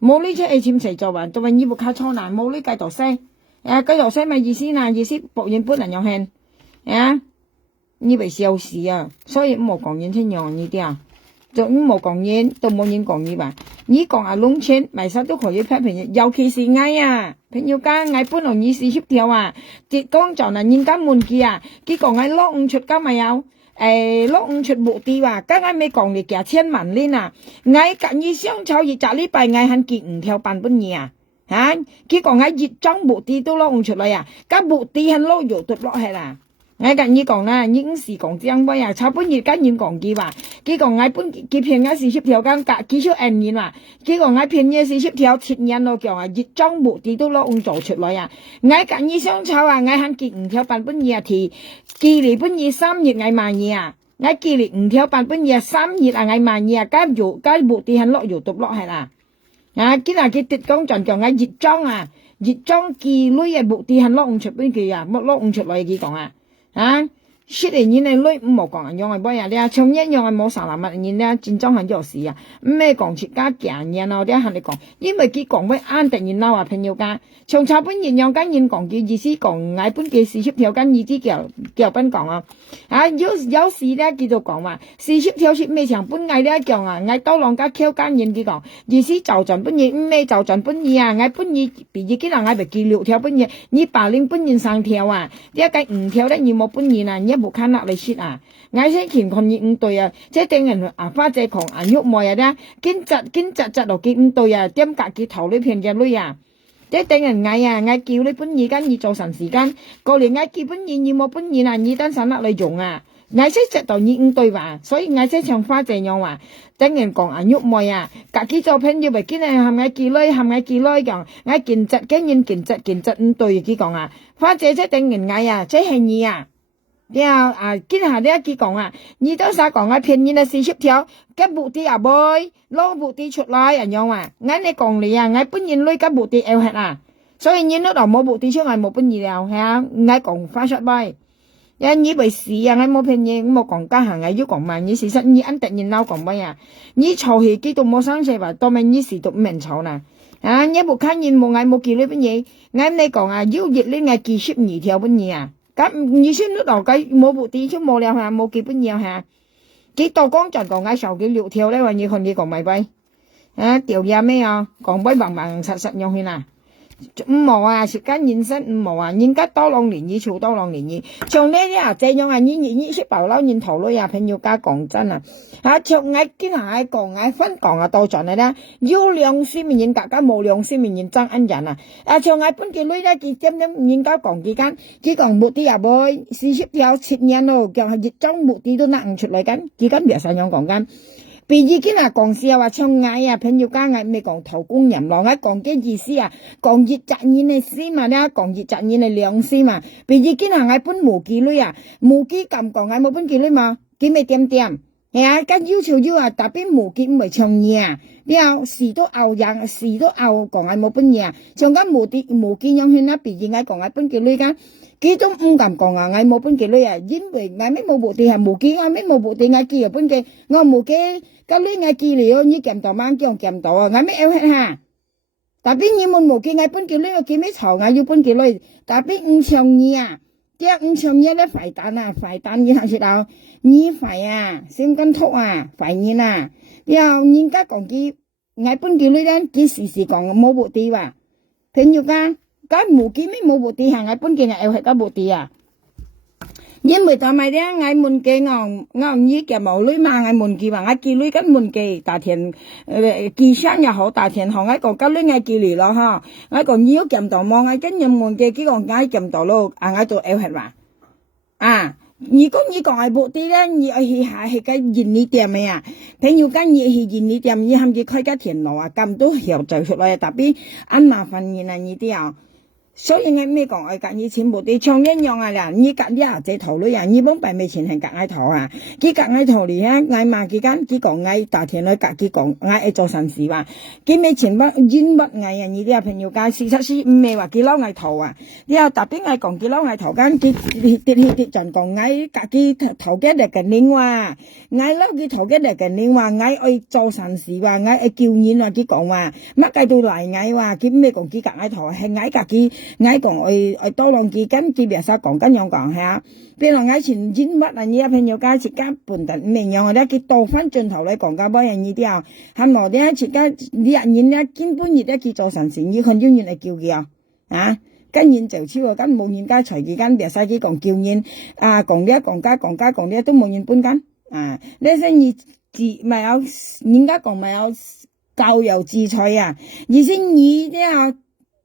冇理出嚟簽誰做啊？做乜你不靠錯難？冇理計度聲，計度聲咪意思啦，意思博人本人用輕，你咪笑死啊！所以冇講人聽用呢啲啊。就冇講嘢，都冇人講嘢吧？你講啊，龍村咪實都可以批評，尤其是嗌啊，朋友家嗌本來議事協調啊，浙江就嗱人家門記啊，結果嗌攞唔出家咪有，攞唔出目的話，家嗌咪講你幾千萬呢啊，嗌近意商炒熱雜呢bài嗌肯結唔條辦本嘢啊，結果嗌熱裝目的都攞唔出嚟啊，家目的肯攞肉都攞係啦。我跟你講啦，應是講這樣呀，差半日跟人講佢話，佢講我本佢平嘅40條間隔幾少年話，佢講我平嘅40條7年咯，叫啊熱裝目的都攞做出來呀，我跟你相炒啊，我肯結5條半本嘢提，記嚟本嘢3日我萬嘢啊，我記嚟5條半本嘢3日啊我萬嘢啊，加目的肯落油獨落係啦，啊，今日佢跌講盡叫我熱裝啊，熱裝記女嘅目的肯落唔出本佢啊，冇落唔出來佢講啊。啊，10年嚟女唔冇講用係乜嘢咧？從一樣係冇30萬年咧，戰爭係有事啊！咩講出家勁嘢咯？啲人你講，因為佢講俾啱突然鬧話朋友家，從差本人樣間人講叫意思講，嗌本嘅40條間意思叫本講啊！啊有時咧佢就講話40條是咩長本嗌咧叫啊，嗌多兩家挑間人佢講，意思就盡本嘢，咩就盡本嘢啊！嗌本嘢比自己人嗌咪記6條本嘢，你8本嘢3條啊！一計5條咧要冇本嘢啊，一冇看落嚟切啊！嗌先乾坤熱5對啊，即係等人啊花姐狂啊喐埋啊咧，堅窒落幾5對啊，點隔幾頭呢片嘅女啊！即係等人嗌啊，嗌叫你本嘢間要做神時間，過嚟嗌叫本嘢要冇本嘢啊，你等省落嚟用啊！嗌先窒到熱5對話，所以嗌先唱花姐樣話，等人講啊喐埋啊，隔幾做朋友咪見係咪叫女係咪叫女講，嗌見窒跟人見窒5對佢講啊，花姐即係等人嗌啊，即係你啊！然後啊，今下呢一句講啊，你都啥講啊？便宜啦40條，吉目的啊妹，攞目的出來人樣話，啱你講你啊，我本人女吉目的要吃啊，所以你嗰度冇目的出嚟冇本事了，係啊，我講翻出來，人以為是啊，我冇便宜，我冇講家行，我要講嘛，你事實你按突然鬧講乜呀？你嘈起幾度冇生氣話，當面你事都唔明嘈啦，啊，你冇看見冇嗌冇叫你本嘢，啱你講啊，要熱你嗌記12條本嘢啊。咁你先都留計冇目的出冇了下冇基本嘢下，幾多講就講嗌受幾6條咧，話你看你講咪鬼，啊條嘢咩啊，講鬼白白實用去啦，唔冇啊，時間現身唔冇啊，人家多2年多2年從呢啲啊這樣啊，你識爆撈人頭女啊，朋友家講真啊，啊從嗌見下嗌講嗌分講啊到盡啦，有良心嘅人大家冇良心嘅人爭恩人啊，啊從嗌本嘅女咧，佢點人家講幾間，佢講目的啊妹40條7年咯，叫係熱裝目的都拿唔出嚟緊，幾間別晒樣講緊。比如今啊講笑話唱嗌啊，朋友家嗌咩講頭工人咯，嗌講嘅意思啊，講熱責任嘅事嘛咧，講熱責任嘅良心嘛。比如今啊嗌本無記女啊，無記咁講嗌冇本記女嘛，幾咪點點，係啊，跟要求要啊，特別無記唔係唱嘢啊，然後事都拗人，事都拗講嗌冇本嘢啊，唱緊無記樣圈啦，比如嗌講嗌本記女間。幾種唔敢講啊！我冇本記女啊，因為我咩冇目的係無記，我咩冇目的我記啊本記，我無記，個女我記嚟哦，你見到嗎？叫見到啊！我咩要吃下？但邊你們無記我本記女，我記咩嘈我要本記女，但邊唔唱你啊！啲唔唱你咧壞蛋啊！壞蛋你睇住到，你壞啊！先跟突啊！壞人啊！然後人家講佢我本記女咧，佢時時講冇目的話，朋友家。cái mù kia mấy mù bột tì hàng ngày bốn kia ngày phải có bột tì à nhưng mà tao mày đấy ngày mùng kia ngon như cái màu lưới mà ngày mùng kia bằng ngày kia lưới cái mùng kia đại thiền kỳ sáng nhà họ đại thiền họ ngày còn cái lưới ngày kia lì lo ha ngày còn nhiều cầm tàu mong ngày cái nhầm mùng kia cái còn ngày cầm tàu luôn à ngày tụi eo hết mà à như còn ai bộ tí đó như hay cái gì ní tiền mày à thế nhiều cái gì ní tiền như ham gì khai cái tiền nó à cầm都hiểu trời xuất lại tapi ăn mà phần như này như thế nào所以我咩講愛隔以前冇啲唱一樣啊啦，你隔啲啊隻頭女啊，你幫擺咪前係隔嗌頭啊，佢隔嗌頭嚟啊，嗌嘛幾間，佢講嗌大田女隔佢講嗌做神事話，佢咪前乜冤乜嗌啊，你啲啊朋友介事實是唔係話佢撈嗌頭啊，然後特別嗌講佢撈嗌頭間，佢跌陣講嗌隔佢頭嘅嚟緊領話，嗌撈佢頭嘅嚟緊領話，嗌愛做神事話，嗌愛叫人話佢講話，乜計到嚟嗌話，佢咩講佢隔嗌頭係嗌隔佢。我講我多兩幾斤，佢別晒講緊樣講下，譬如我前演乜啊，你朋友家設家半頓明樣，我咧佢倒翻轉頭嚟講緊乜嘢呢啲啊，係咪咧設家你人咧根本熱咧佢做神仙，你看要人嚟叫佢啊，跟人就超啊，跟冇人家隨幾間別晒佢講叫人啊，講啲講啲都冇人搬間啊，呢些你自咪有人家講咪有教有智慧啊，而且你啲啊。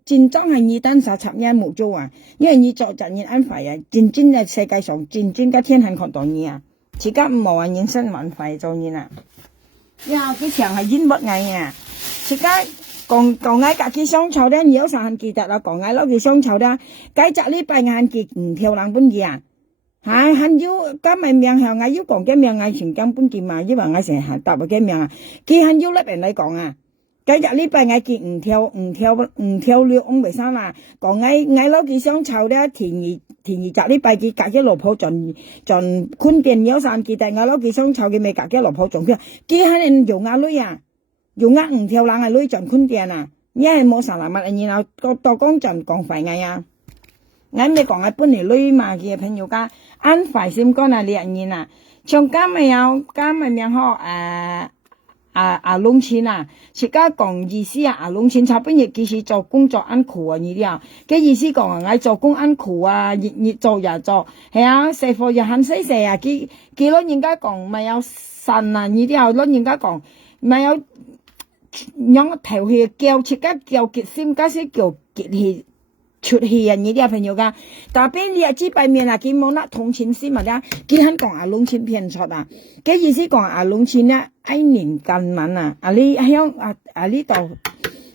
真正係你等30年冇做啊，因為你做責任安排啊，真正喺世界上真正嘅天行看到你啊，自家唔冇人生運費做你啊，然後佢長係演不藝啊，自家講嗌家己想湊咧，有啥記得啦，講嗌攞佢想湊咧，計隻禮拜眼記唔跳冷本嘅啊。係，還有今日命向我要講嘅命我全根本見嘛，因為我成日答嘅命啊，佢還要甩人嚟講啊，今日呢拜我見唔跳了，我未生啦，講我攞佢想湊咧，田二集呢拜佢隔嘅老婆盡坤電有散記得我攞佢想湊嘅未隔嘅老婆盡佢，佢喺度用阿女啊，用唔跳冷嘅女盡坤電啊，一係冇啥物然後多講盡講廢藝啊。我咪講係本嚟女嘛嘅朋友家，安排先講啊2年啊，從今咪有今咪名學龍錢啊，自家講意思啊，龍錢差不多其實做工作安苦啊呢啲啊，嘅意思講啊，我做工安苦啊，日做日做，係啊，食貨又肯死食啊，佢攞人家講咪有神啊呢啲啊，攞人家講咪有讓頭氣叫自家叫結心，加些叫結氣。出氣啊！呢啲朋友噶，但係你又知背面啊，佢冇得同情心嘛啦，佢肯講龍錢騙錯啊，嘅意思講龍錢咧1年近晚啊，你響呢度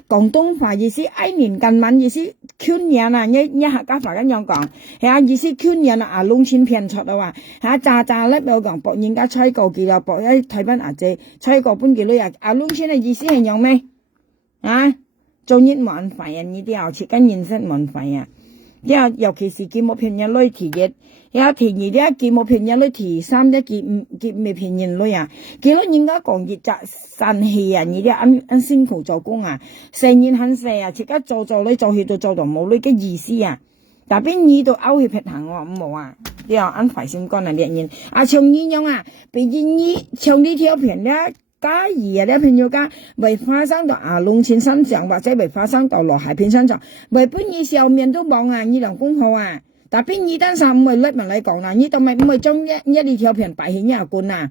廣東話意思1年近晚意思圈人啊，一客家話咁樣講，係啊意思圈人啊，龍錢騙錯啊話，炸咧有講博人家吹過佢啦，博一睇翻阿姐吹過半幾女啊，龍錢嘅意思係用咩啊？做日晚費啊，呢啲又切緊現實晚費啊，尤其是節目片一類提一，有提二啲節目片一類提3一節未片一類啊，幾多人家講熱責散氣啊，呢啲按辛苦做工啊，成年很細啊，切緊做你做去到做到冇你嘅意思啊，但邊呢度勾去平衡我冇啊，呢個安排先講啊2年，從呢樣啊，畢竟呢從呢條片咧。假如啊，啲朋友家未發生到龍錢身上，或者未發生到羅海片身上，為本意上面都望啊，呢兩公號啊，但邊二單3唔係甩文嚟講啦，呢度咪唔係將一條片擺喺一罐啊，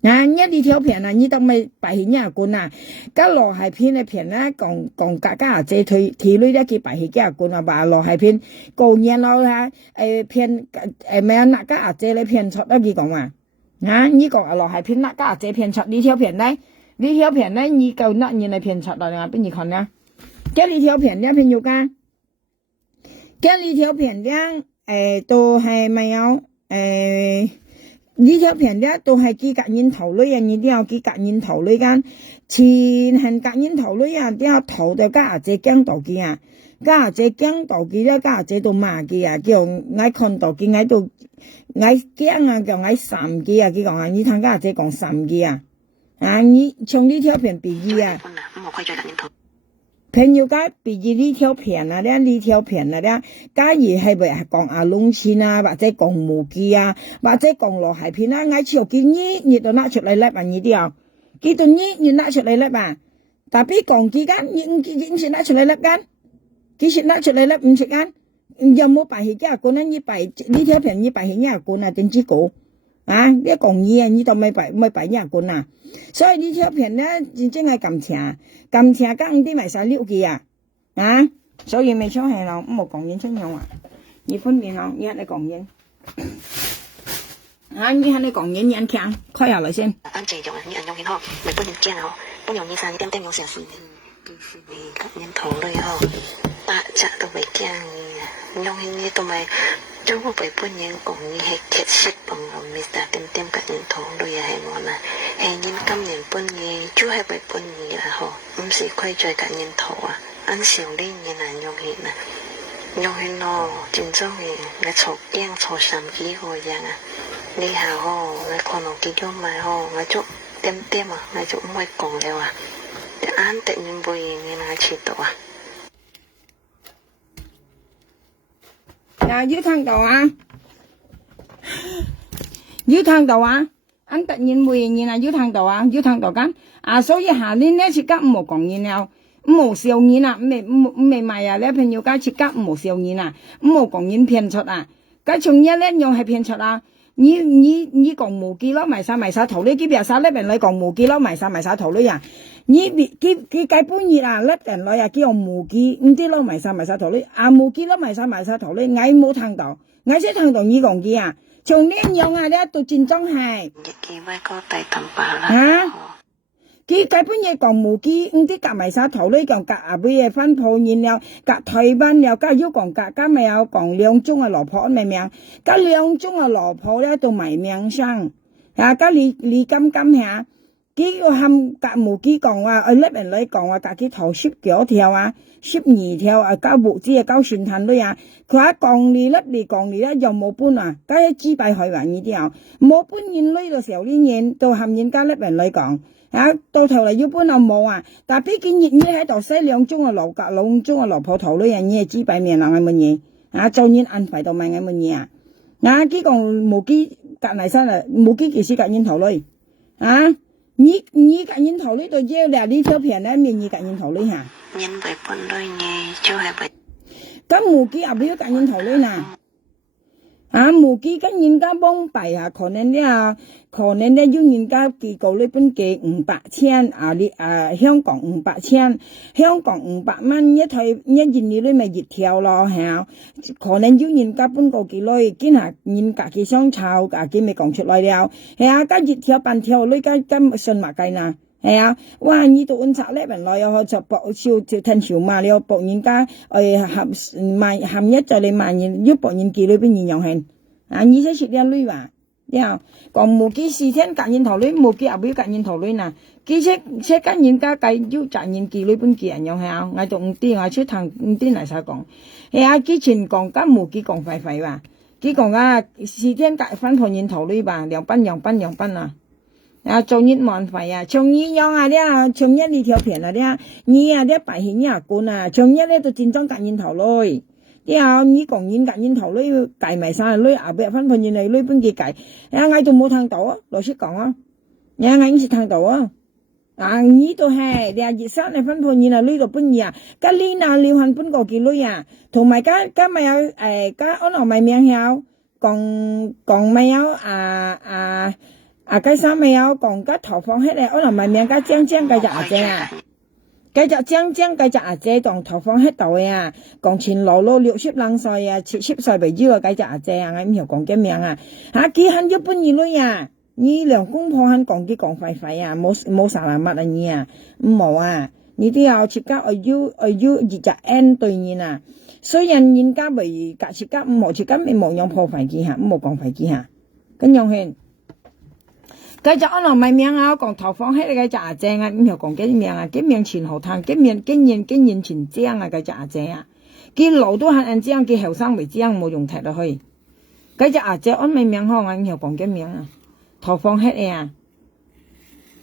一條片啊，呢度咪擺喺一罐啊，加羅海片嘅片咧，講家姐提女咧，佢擺喺一罐啊，話羅海片過年咯嚇，片咩啊，那家姐咧片出得佢講啊。呢個落係片啦，家姐片出呢條片咧，呢夠乜嘢嚟片出啦？你話邊你看咧？嘅呢條片咧，朋友家，嘅呢條片咧，都係咪有呢條片咧都係幾隔煙頭女啊？呢啲有幾隔煙頭女間，前係隔煙頭女啊，啲頭就家姐驚到佢啊！家姐驚到佢咧，家姐都罵佢啊，叫我看到佢喺度。我驚啊，叫我3幾啊，佢講啊，你睇家姐講3幾啊，你從呢條片比喻啊，朋友家比喻呢條片啊，呢條片啊，假如係咪講龍錢啊，或者講無記啊，或者講羅海片啊，我朝見你都拿出嚟甩啊，呢啲啊，佢到你拿出嚟甩啊，但係講佢間，你先拿出嚟甩間，佢先拿出嚟甩唔出間。有冇擺起一罐咧？你擺呢條片，你擺起一罐啊？點知個你講嘢啊？你都咪擺一罐啊？所以呢條片咧，真正係咁正，咁啲咪晒溜嘅所以咪出係咯，冇講嘢出樣啊！你分辨咯，你喺度講嘢你喺度講嘢，你聽開下來先。安靜用，你用健康，咪不能驚不容易生，點用小事。你今年頭類8隻都未驚嘅，用呢都咪將我俾本人講嘢係鐵色幫我咪打點今年頭類係我啦，係因今年本嘢主係為本嘢啦唔是虧在今年頭啊，按少年嘢難用起啦，用起咯，真中意，我坐3幾個人啊，你好我看到幾種咪我做點啊，我做唔會講嘅話。安定唔會你哪知道啊？要聽到啊！要聽到啊！安定唔會你哪要聽到啊？要聽到緊所以下年咧，設計唔好講嘢了，唔好笑嘢啊！唔係賣啊！你朋友家設計唔好笑嘢啊！唔好講嘢騙出啊！咁從一咧又係騙出啊！你講無記咯，埋晒頭呢？幾邊晒呢邊來講無記咯，埋晒頭呢呀？你佢計半日啊，呢邊來啊，叫無記，唔知咯埋晒頭呢？啊無記咯埋晒頭呢？我冇聽到，我識聽到你講嘅啊，從呢樣啊咧到戰爭係。啊？佢計半日講無記，唔知夾埋晒頭呢？講夾啊咩嘢分鋪，然後夾台灣又加要講夾咪有講兩種嘅蘿蔔明明？夾兩種嘅蘿蔔咧到埋命上，啊夾你咁下。佢個冚夾無機講話，呢邊嚟講話夾佢頭19條啊，12條啊，交無知啊，交算壇女啊，佢話講你咧又冇搬啊，加一支幣去還呢啲啊，冇搬現女嘅時候呢嘢，到冚人家呢邊嚟講，啊，到頭嚟要搬又冇啊，但係畢竟熱呢喺度洗兩宗嘅蘿蔔，兩宗嘅蘿蔔頭女人呢支幣面浪係乜嘢，啊，做人安排到咪係乜嘢啊，啊，佢講無機夾嚟身啊，無機其實夾人頭女，啊。你夾人頭呢度要咧，你條片咧面你夾人頭呢下？人為本來呢就係為。咁無機也不要夾人頭呢嗱，啊無機跟人家幫幣啊，可能咧要人家寄過呢本寄500千香港500千，香港500蚊一台一件你呢咪熱跳咯係，可能要人家搬過幾耐，見下人家嘅商炒價幾咪講出來了，係啊，加熱跳半跳呢家今信物計嗱。係啊，哇！呢度按察呢邊來又就博少就聽潮嘛，你又博人家含一就你萬人要博人記裏邊人用係，啊！而且食啲女話，然後講無幾時天夾人頭女，無幾也不要夾人頭女嗱，幾隻跟人家計要賺人記裏邊記人用係啊，我就唔啲我出堂唔啲嚟晒講，係啊，之前講緊無幾講廢話，佢講啊時天夾翻破人頭女吧，兩班啊。啊，做日萬費啊，從一樣啊，咧，從一呢條片啊，咧，你啊，咧白顯也管啊，從一咧都戰爭夾人頭女，啲啊，你講人夾人頭女計埋晒女，後邊分判人嚟女邊幾計，啊，我都冇聽到啊，老實講啊，我應是聽到啊，啊，呢度係你啊熱山嚟分判人啊，女度搬嘢啊，家呢啊廖漢搬過幾女啊，同埋家咪有家安樂咪名校，講咪有計三咪有講家投放喺嚟，可能咪名家張繼續阿姐啊，繼續張繼續阿姐當投放喺度啊，講前老60歲啊，70歲為主啊，繼續阿姐啊，我唔曉講嘅名啊，嚇佢肯要搬二女啊，你兩公婆肯講啲講廢啊，冇啥難乜啊你啊，冇啊，你都要設家要熱隻 N 對面啊，雖然人家為隔設家冇設家咪冇樣破壞機下，冇講廢機下，咁樣係。繼續安樂咪名啊，講投放喺你嘅阿姐啊，唔曉講幾名啊，幾名前後灘，幾名前正啊，繼續阿姐啊，佢老都係按正，佢後生為正冇用踢落去。繼續阿姐安咪名嗬，我唔曉講幾名啊，投放喺你啊，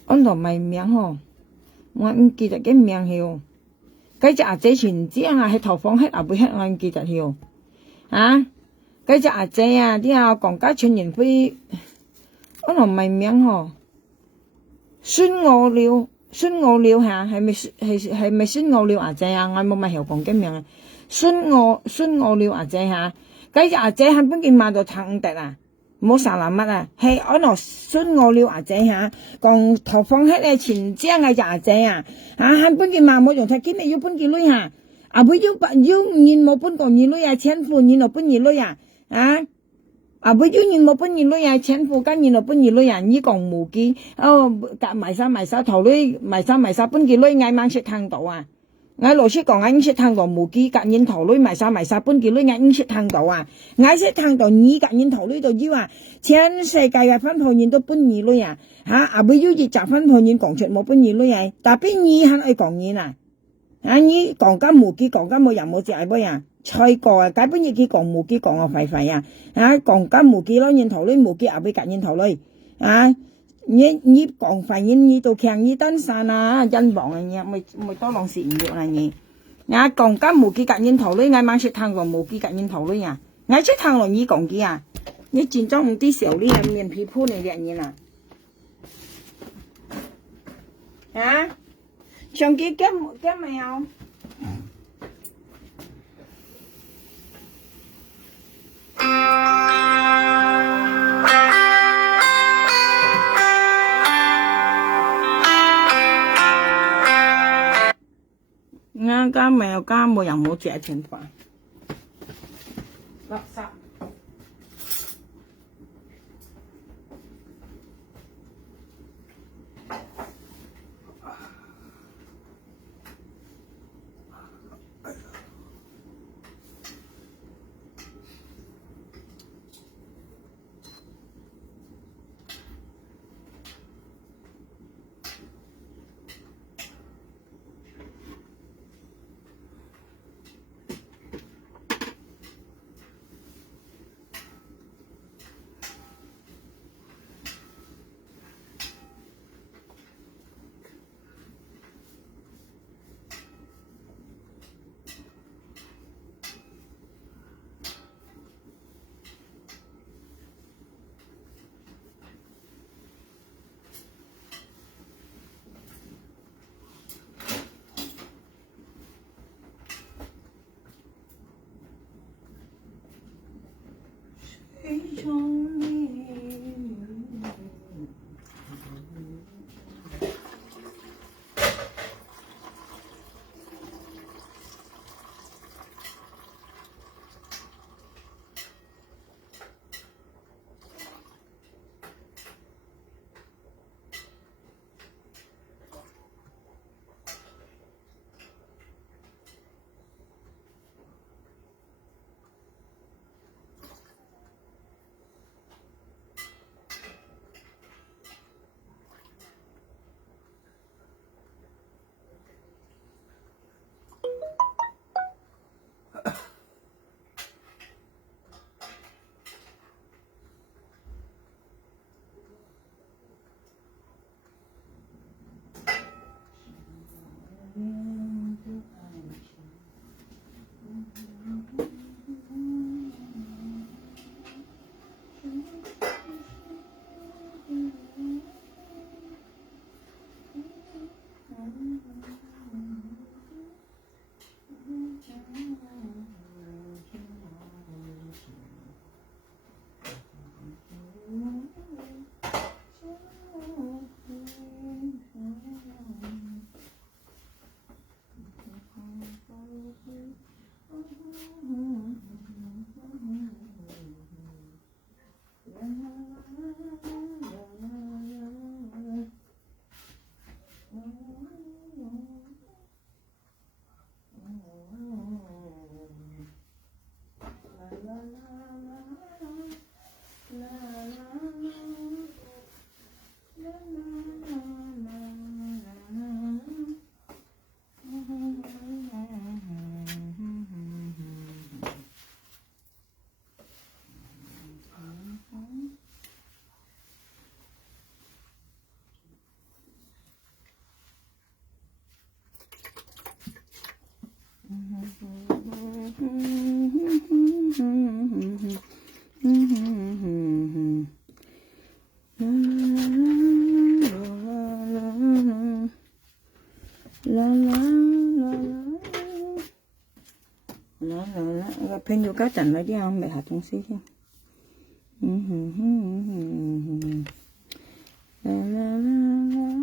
安樂咪名嗬，我唔記得幾名曉。繼續阿姐前正啊，係投放喺阿妹喺我唔記得曉。啊，繼續阿姐啊，啲啊講家傳言會。可能唔係名嗬，孫我了吓，係咪孫我了阿姐啊？我冇咪曉講嘅名啊，孫我了阿姐吓，繼續阿姐喺邊件買到撐得啊，冇啥難乜啊，係可能孫我了阿姐吓，講投放喺你前張嘅阿姐啊，喺邊件買冇用睇，今日要搬幾女吓，啊會要年冇搬過二女啊，錢付年就搬二女啊，啊！不要人冇搬二女啊，錢付緊人就搬二女啊，呢講無機哦，夾埋晒頭女，埋晒搬幾女，嗌猛識聽到啊！嗌老師講嗌識聽到無機夾人頭女埋晒搬幾女，嗌識聽到啊！嗌識聽到你夾人頭女就要啊，全世界嘅分配人都搬二女啊！啊！不要熱集分配人講出冇搬二女啊，但邊你肯愛講人啊？你講緊無機講緊冇人冇隻係乜啊？菜過啊，解本日佢講無機講我廢啊，講緊無機咯，人頭女無機也俾夾人頭女，你講廢你到強你登山啊，人亡啊，你咪多浪事唔要啦你，講緊無機夾人頭女，嗌猛識聽過無機夾人頭女啊，嗌識聽落你講嘅啊，你轉咗唔啲時候呢人面皮膚嚟嘅人啊，上幾今未有？啱家mèo家冇人冇借錢飯，垃圾。朋友家整了这样买下东西去。啦啦啦啦。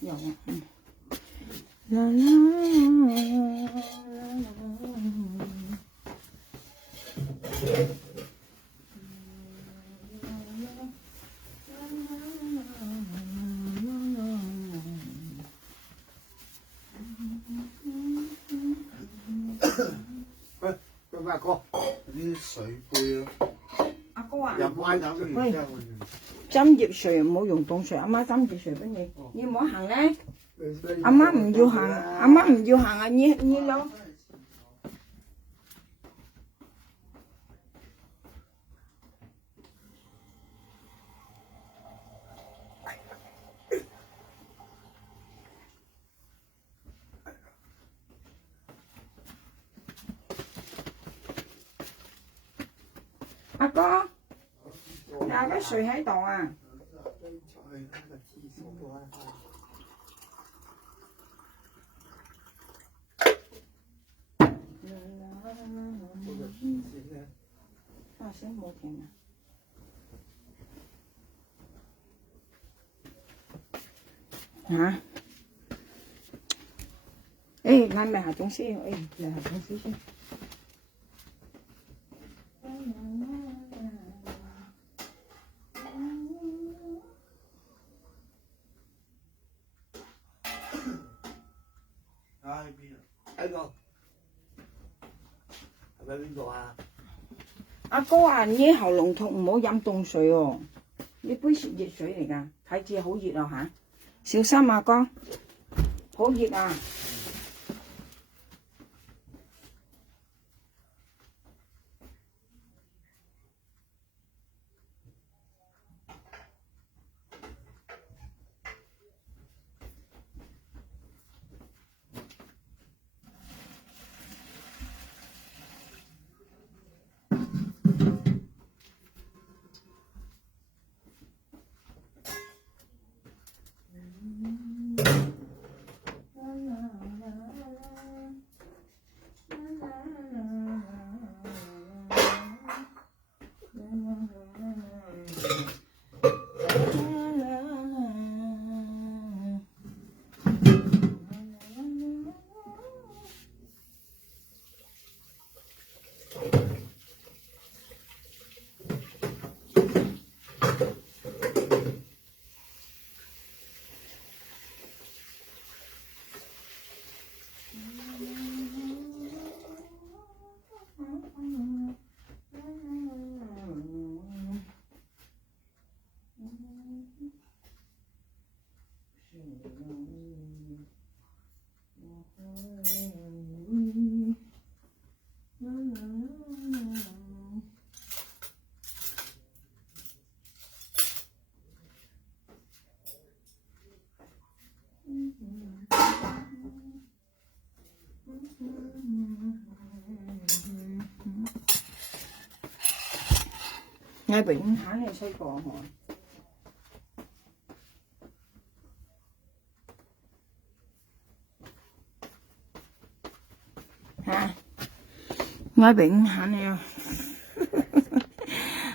有啊，啦啦啦啦。喂，阿哥，啲水杯啊，阿哥啊，飲開酒嘅喂，斟熱水唔好用凍水，阿媽斟熱水俾你，你唔好行咧，阿媽唔要行，阿媽唔要行啊，你攞。阿哥，有個水喺度啊！先冇停啊！嚇？誒，我咪下東西，誒，嚟下東西先。喺度，係咪邊度啊？阿哥啊，你喉嚨痛唔好飲凍水哦，呢杯係熱水嚟㗎，睇住好熱啊嚇，小心啊哥，好熱啊！ngay biển Thái này xoay cò hỏi hả ngay biển Thái này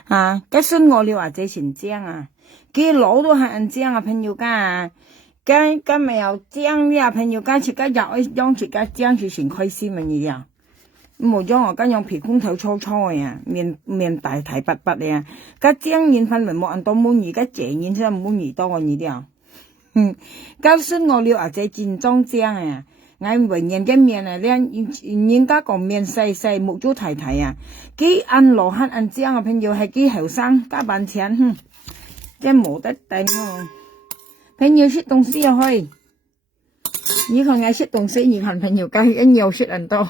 à cái xuân ngồi liệu à chơi xỉn chiang à cái lỗ都係人精啊朋友家cái mèo精呀朋友家自己入去用自己精是成開心嘅嘢冇咗我家用皮公頭粗粗嘅呀面大大白白嘅呀家精現份咪冇人多滿意家正現先滿意多個嘢啲啊家孫我了啊這戰裝精啊我永遠嘅面啊咧人家個面細細目珠提提啊幾按羅黑按精啊朋友係幾後生加扮錢真冇得頂喎朋友識東西又去你看我識東西你看朋友家一又識人多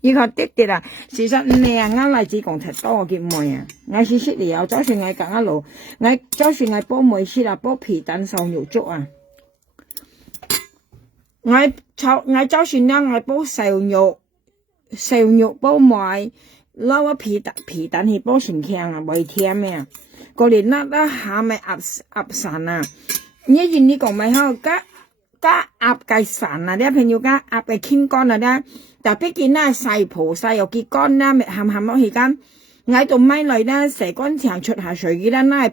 你看啲啲啦事實你啊啱嚟自講太多嘅妹啊我是識嚟有早算我講一路我早算我煲梅絲啦煲皮蛋瘦肉粥啊我早算啦我煲瘦肉煲梅撈一皮蛋去煲成腔啊未甜咩過年啦下咪鴨散啊呢件呢個咪好加鴨計散啊啲朋友加鴨嘅傾乾啊啲但畢竟咧細蒲細又結乾啦咪鹹鹹落去間喺度咪嚟咧蛇乾長出下水嘅啦係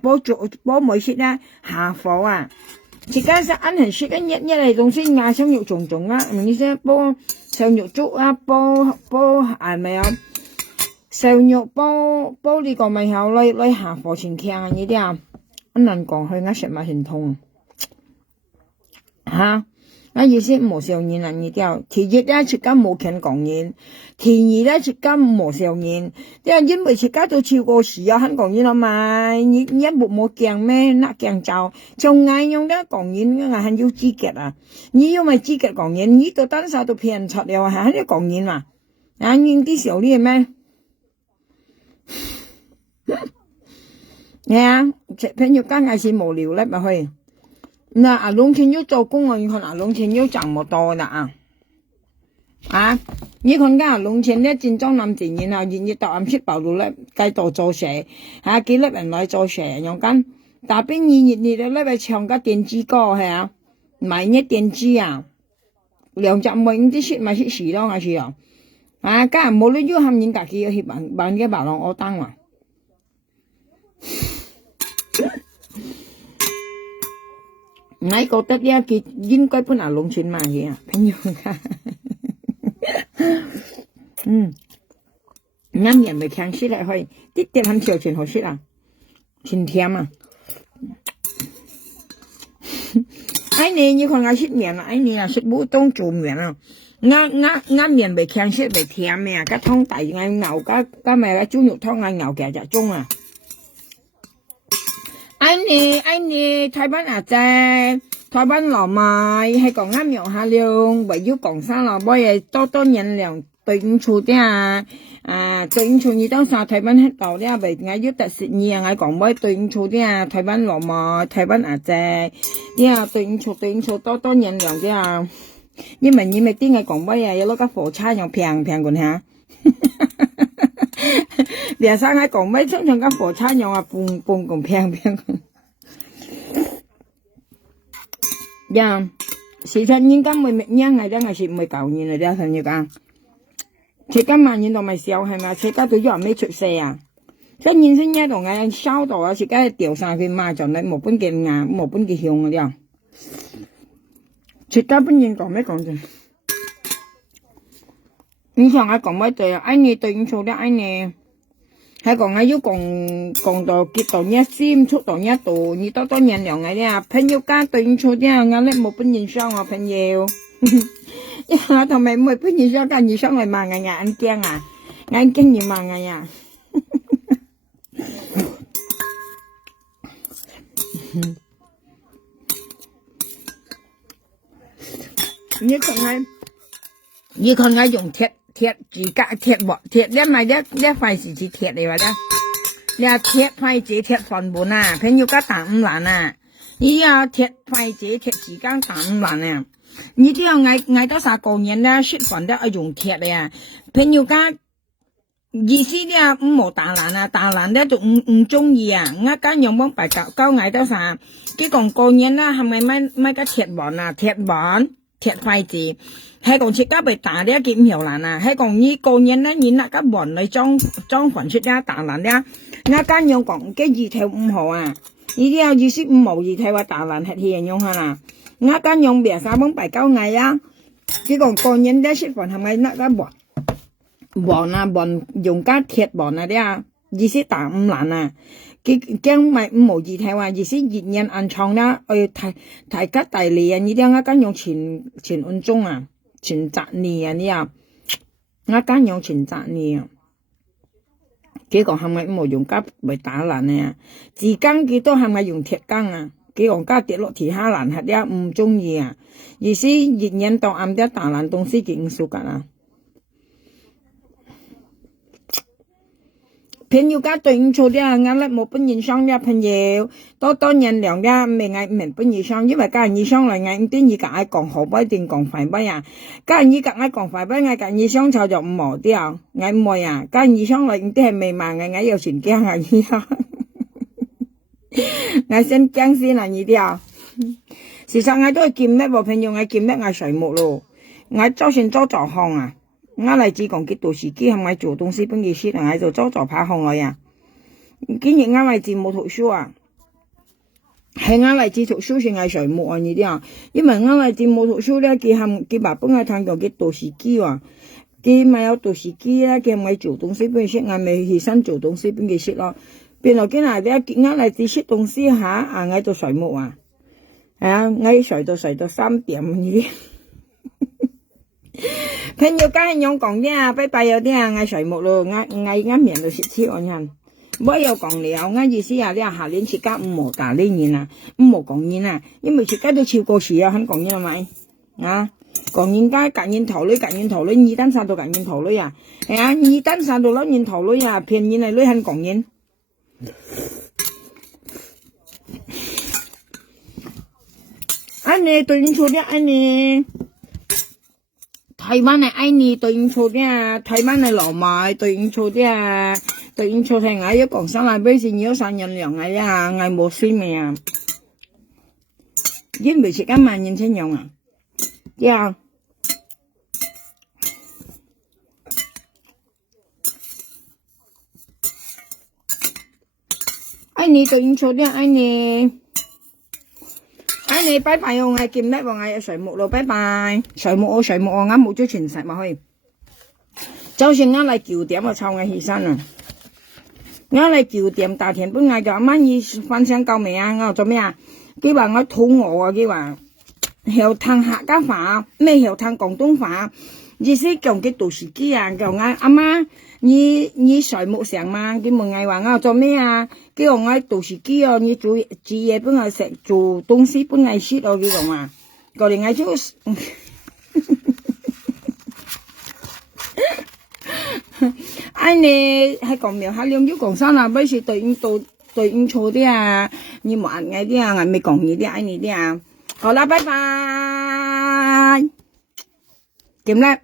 煲梅雪咧下火啊而家食ăn很食一嚟東西嗌生肉種種啊唔意思煲瘦肉粥啊煲係咪啊瘦肉煲呢個咪好嚟下火前強啊呢啲啊唔能講佢啱食物很痛嚇我意思冇上癮啊，你條第一咧出家冇傾講嘢，第二咧出家冇上癮，因為出家都超過時啊，肯講嘢啦嘛，你一冇驚咩，那驚就從愛用咧講嘢，我係要資格啊，你要咪資格講嘢，你都單手都騙出了，係喺度講嘢嘛，啊，你啲小啲咩？係啊，朋友間係是無聊咧咪去。那阿龍前要做工啊，你看阿龍前要賺冇多啦啊！你看阿龍前咧戰裝男戰然後日日到暗出暴露咧，繼續做蛇，幾粒人來做蛇用緊，但邊日咧咪唱個電子歌係啊，買一電子啊，2隻每啲雪咪雪時咯，係時候家人冇你要喊人家己要去辦嘅白狼我當嘛。我覺得呢佢應該搬阿龍錢買嘢啊，朋友㗎。啱人咪強勢嚟去，啲啲很潮錢好識啊，錢甜啊。哎你看我識面啊，哎你啊識冇當做面啊，我面咪強勢咪甜咩啊，個湯大我牛個咪個豬肉湯我牛嘅就中啊。哎你台灣阿姐，台灣老麥係講啱用下量，為要講生老妹嘢多人量對應處啲對應處你當時台灣喺度啲為我要特色嘢我講妹對應處啲台灣老麥台灣阿姐啲對應處多人量啲因為啲我講妹有攞個火車用平過下。連上喺講咩常常個火車用半咁平呀，時常應該會咩係咧，我是唔會舊年嚟咧，同你講，車家萬年都咪少係咪？車家都要咩出世啊？即係現先一度我收到啊，車家掉上去嘛，就你冇本嘅硬，冇本嘅香嗰啲啊，車家本人講咩講啫？你上下講咩對啊？哎你對應錯啲哎你。係講我要講到結到一先出到一度，你多人量嘅啲朋友間對應錯啲我咧冇本人商啊朋友，我同埋冇本人商間而商嚟罵我眼驚啊，眼驚而罵我呀。你看我用鐵指甲鐵鑊鐵咧咪咧塊是鐵嚟話咧，你話鐵塊子鐵飯碗啊，朋友家打5萬啊，你要鐵塊子鐵指甲打5萬啊，你都要嗌多啥個人咧，食飯都要用鐵嚟啊，朋友家意思咧唔冇打爛啊，打爛咧就唔中意啊，我間用幫白教嗌多啥，佢講個人啦係咪買個鐵碗啊，鐵塊子。係講切家被打咧見唔條爛啊！係講呢個人咧，你那個碗嚟裝飯出咧打爛咧，我間用講嘅二條5號啊，呢啲有意思5毛2條話打爛係嘢用下啦，我間用別啥幫白交嗌啊！佢講個人咧食飯係咪那個碗用家鐵碗啊啲啊，意思打唔爛啊！佢驚咪5毛2條話意思熱人暗瘡啦，提吉大利啊！呢啲我間用前按鐘啊！全雜年啊！你啊，我間用全雜年啊，幾個係咪冇用家嚟打爛啊？自耕幾多係咪用鐵耕啊？幾個家跌落地下爛係啲唔中意啊！意思熱人當暗啲打爛東西幾少㗎啊？朋友家對應錯啲啊，我咧冇本人商嘅朋友，多人量嘅未嗌唔本人商，因為家人商嚟嗌唔啲而家嗌講好杯定講快杯啊，家人而家嗌講快杯，嗌家人商湊就5毛啲啊，嗌唔會啊，家人商嚟唔啲係未賣嘅，嗌有錢驚啊依家，嗌先驚先啊依啲啊，事實嗌都係見咩喎朋友，嗌見咩嗌水木咯，嗌周線周行啊。我嚟自講幾度時機係咪做東西本嘅事啊？喺度周拍行來啊！今日我嚟自冇讀書啊，係我嚟自讀書先係水木啊呢啲啊，因為我嚟自冇讀書咧，佢爸本係聽講幾度時機啊，佢咪有讀時機咧，佢咪做東西本嘅事，我咪起身做東西本嘅事咯。變來今日咧，我嚟自識東西嚇，喺度水木啊！啊，我睡到3點已經。朋友家人講啲啊，拜拜有啲啊，我睡木咯，我面到食黐我人。我又講了，我意思啊，你下年設家5毛價呢年啊，5毛講年啊，因為設家都超過時啊，肯講年係咪？啊，講年家隔年頭女，二單三到隔年頭女啊，係啊，二單三到兩年頭女啊，偏年係女肯講年。安尼對應錯啲，安尼台灣係安尼對應錯啲啊，台灣係老麥對應錯啲啊。對應錯聽我一講生嚟俾錢要3人糧我啊，我冇先咩啊？因為時間慢人先用啊，呀！愛你對應錯啲，愛你拜拜哦！我見咩話我睡木咯，拜拜！睡木我冇咗全食埋去，就算我嚟9點我湊我起身啊！我嚟9點大田本嗌就阿媽要瞓醒夠未啊？我做咩啊？佢話我肚餓啊！佢話後堂客家話咩後堂廣東話，意思講嘅電視機啊！叫我阿媽你睡木成嘛？佢問我話我做咩啊？叫我電視機哦，你煮嘢幫我食，做東西幫我食哦！佢講話，過嚟我就。anh nè hay còn miệng hai liêm chứ còn sao là bây giờ tôi in chỗ đi à nhưng mà anh nghe đi à ngày mới còn gì đi anh đi à 好啦拜拜，點咧？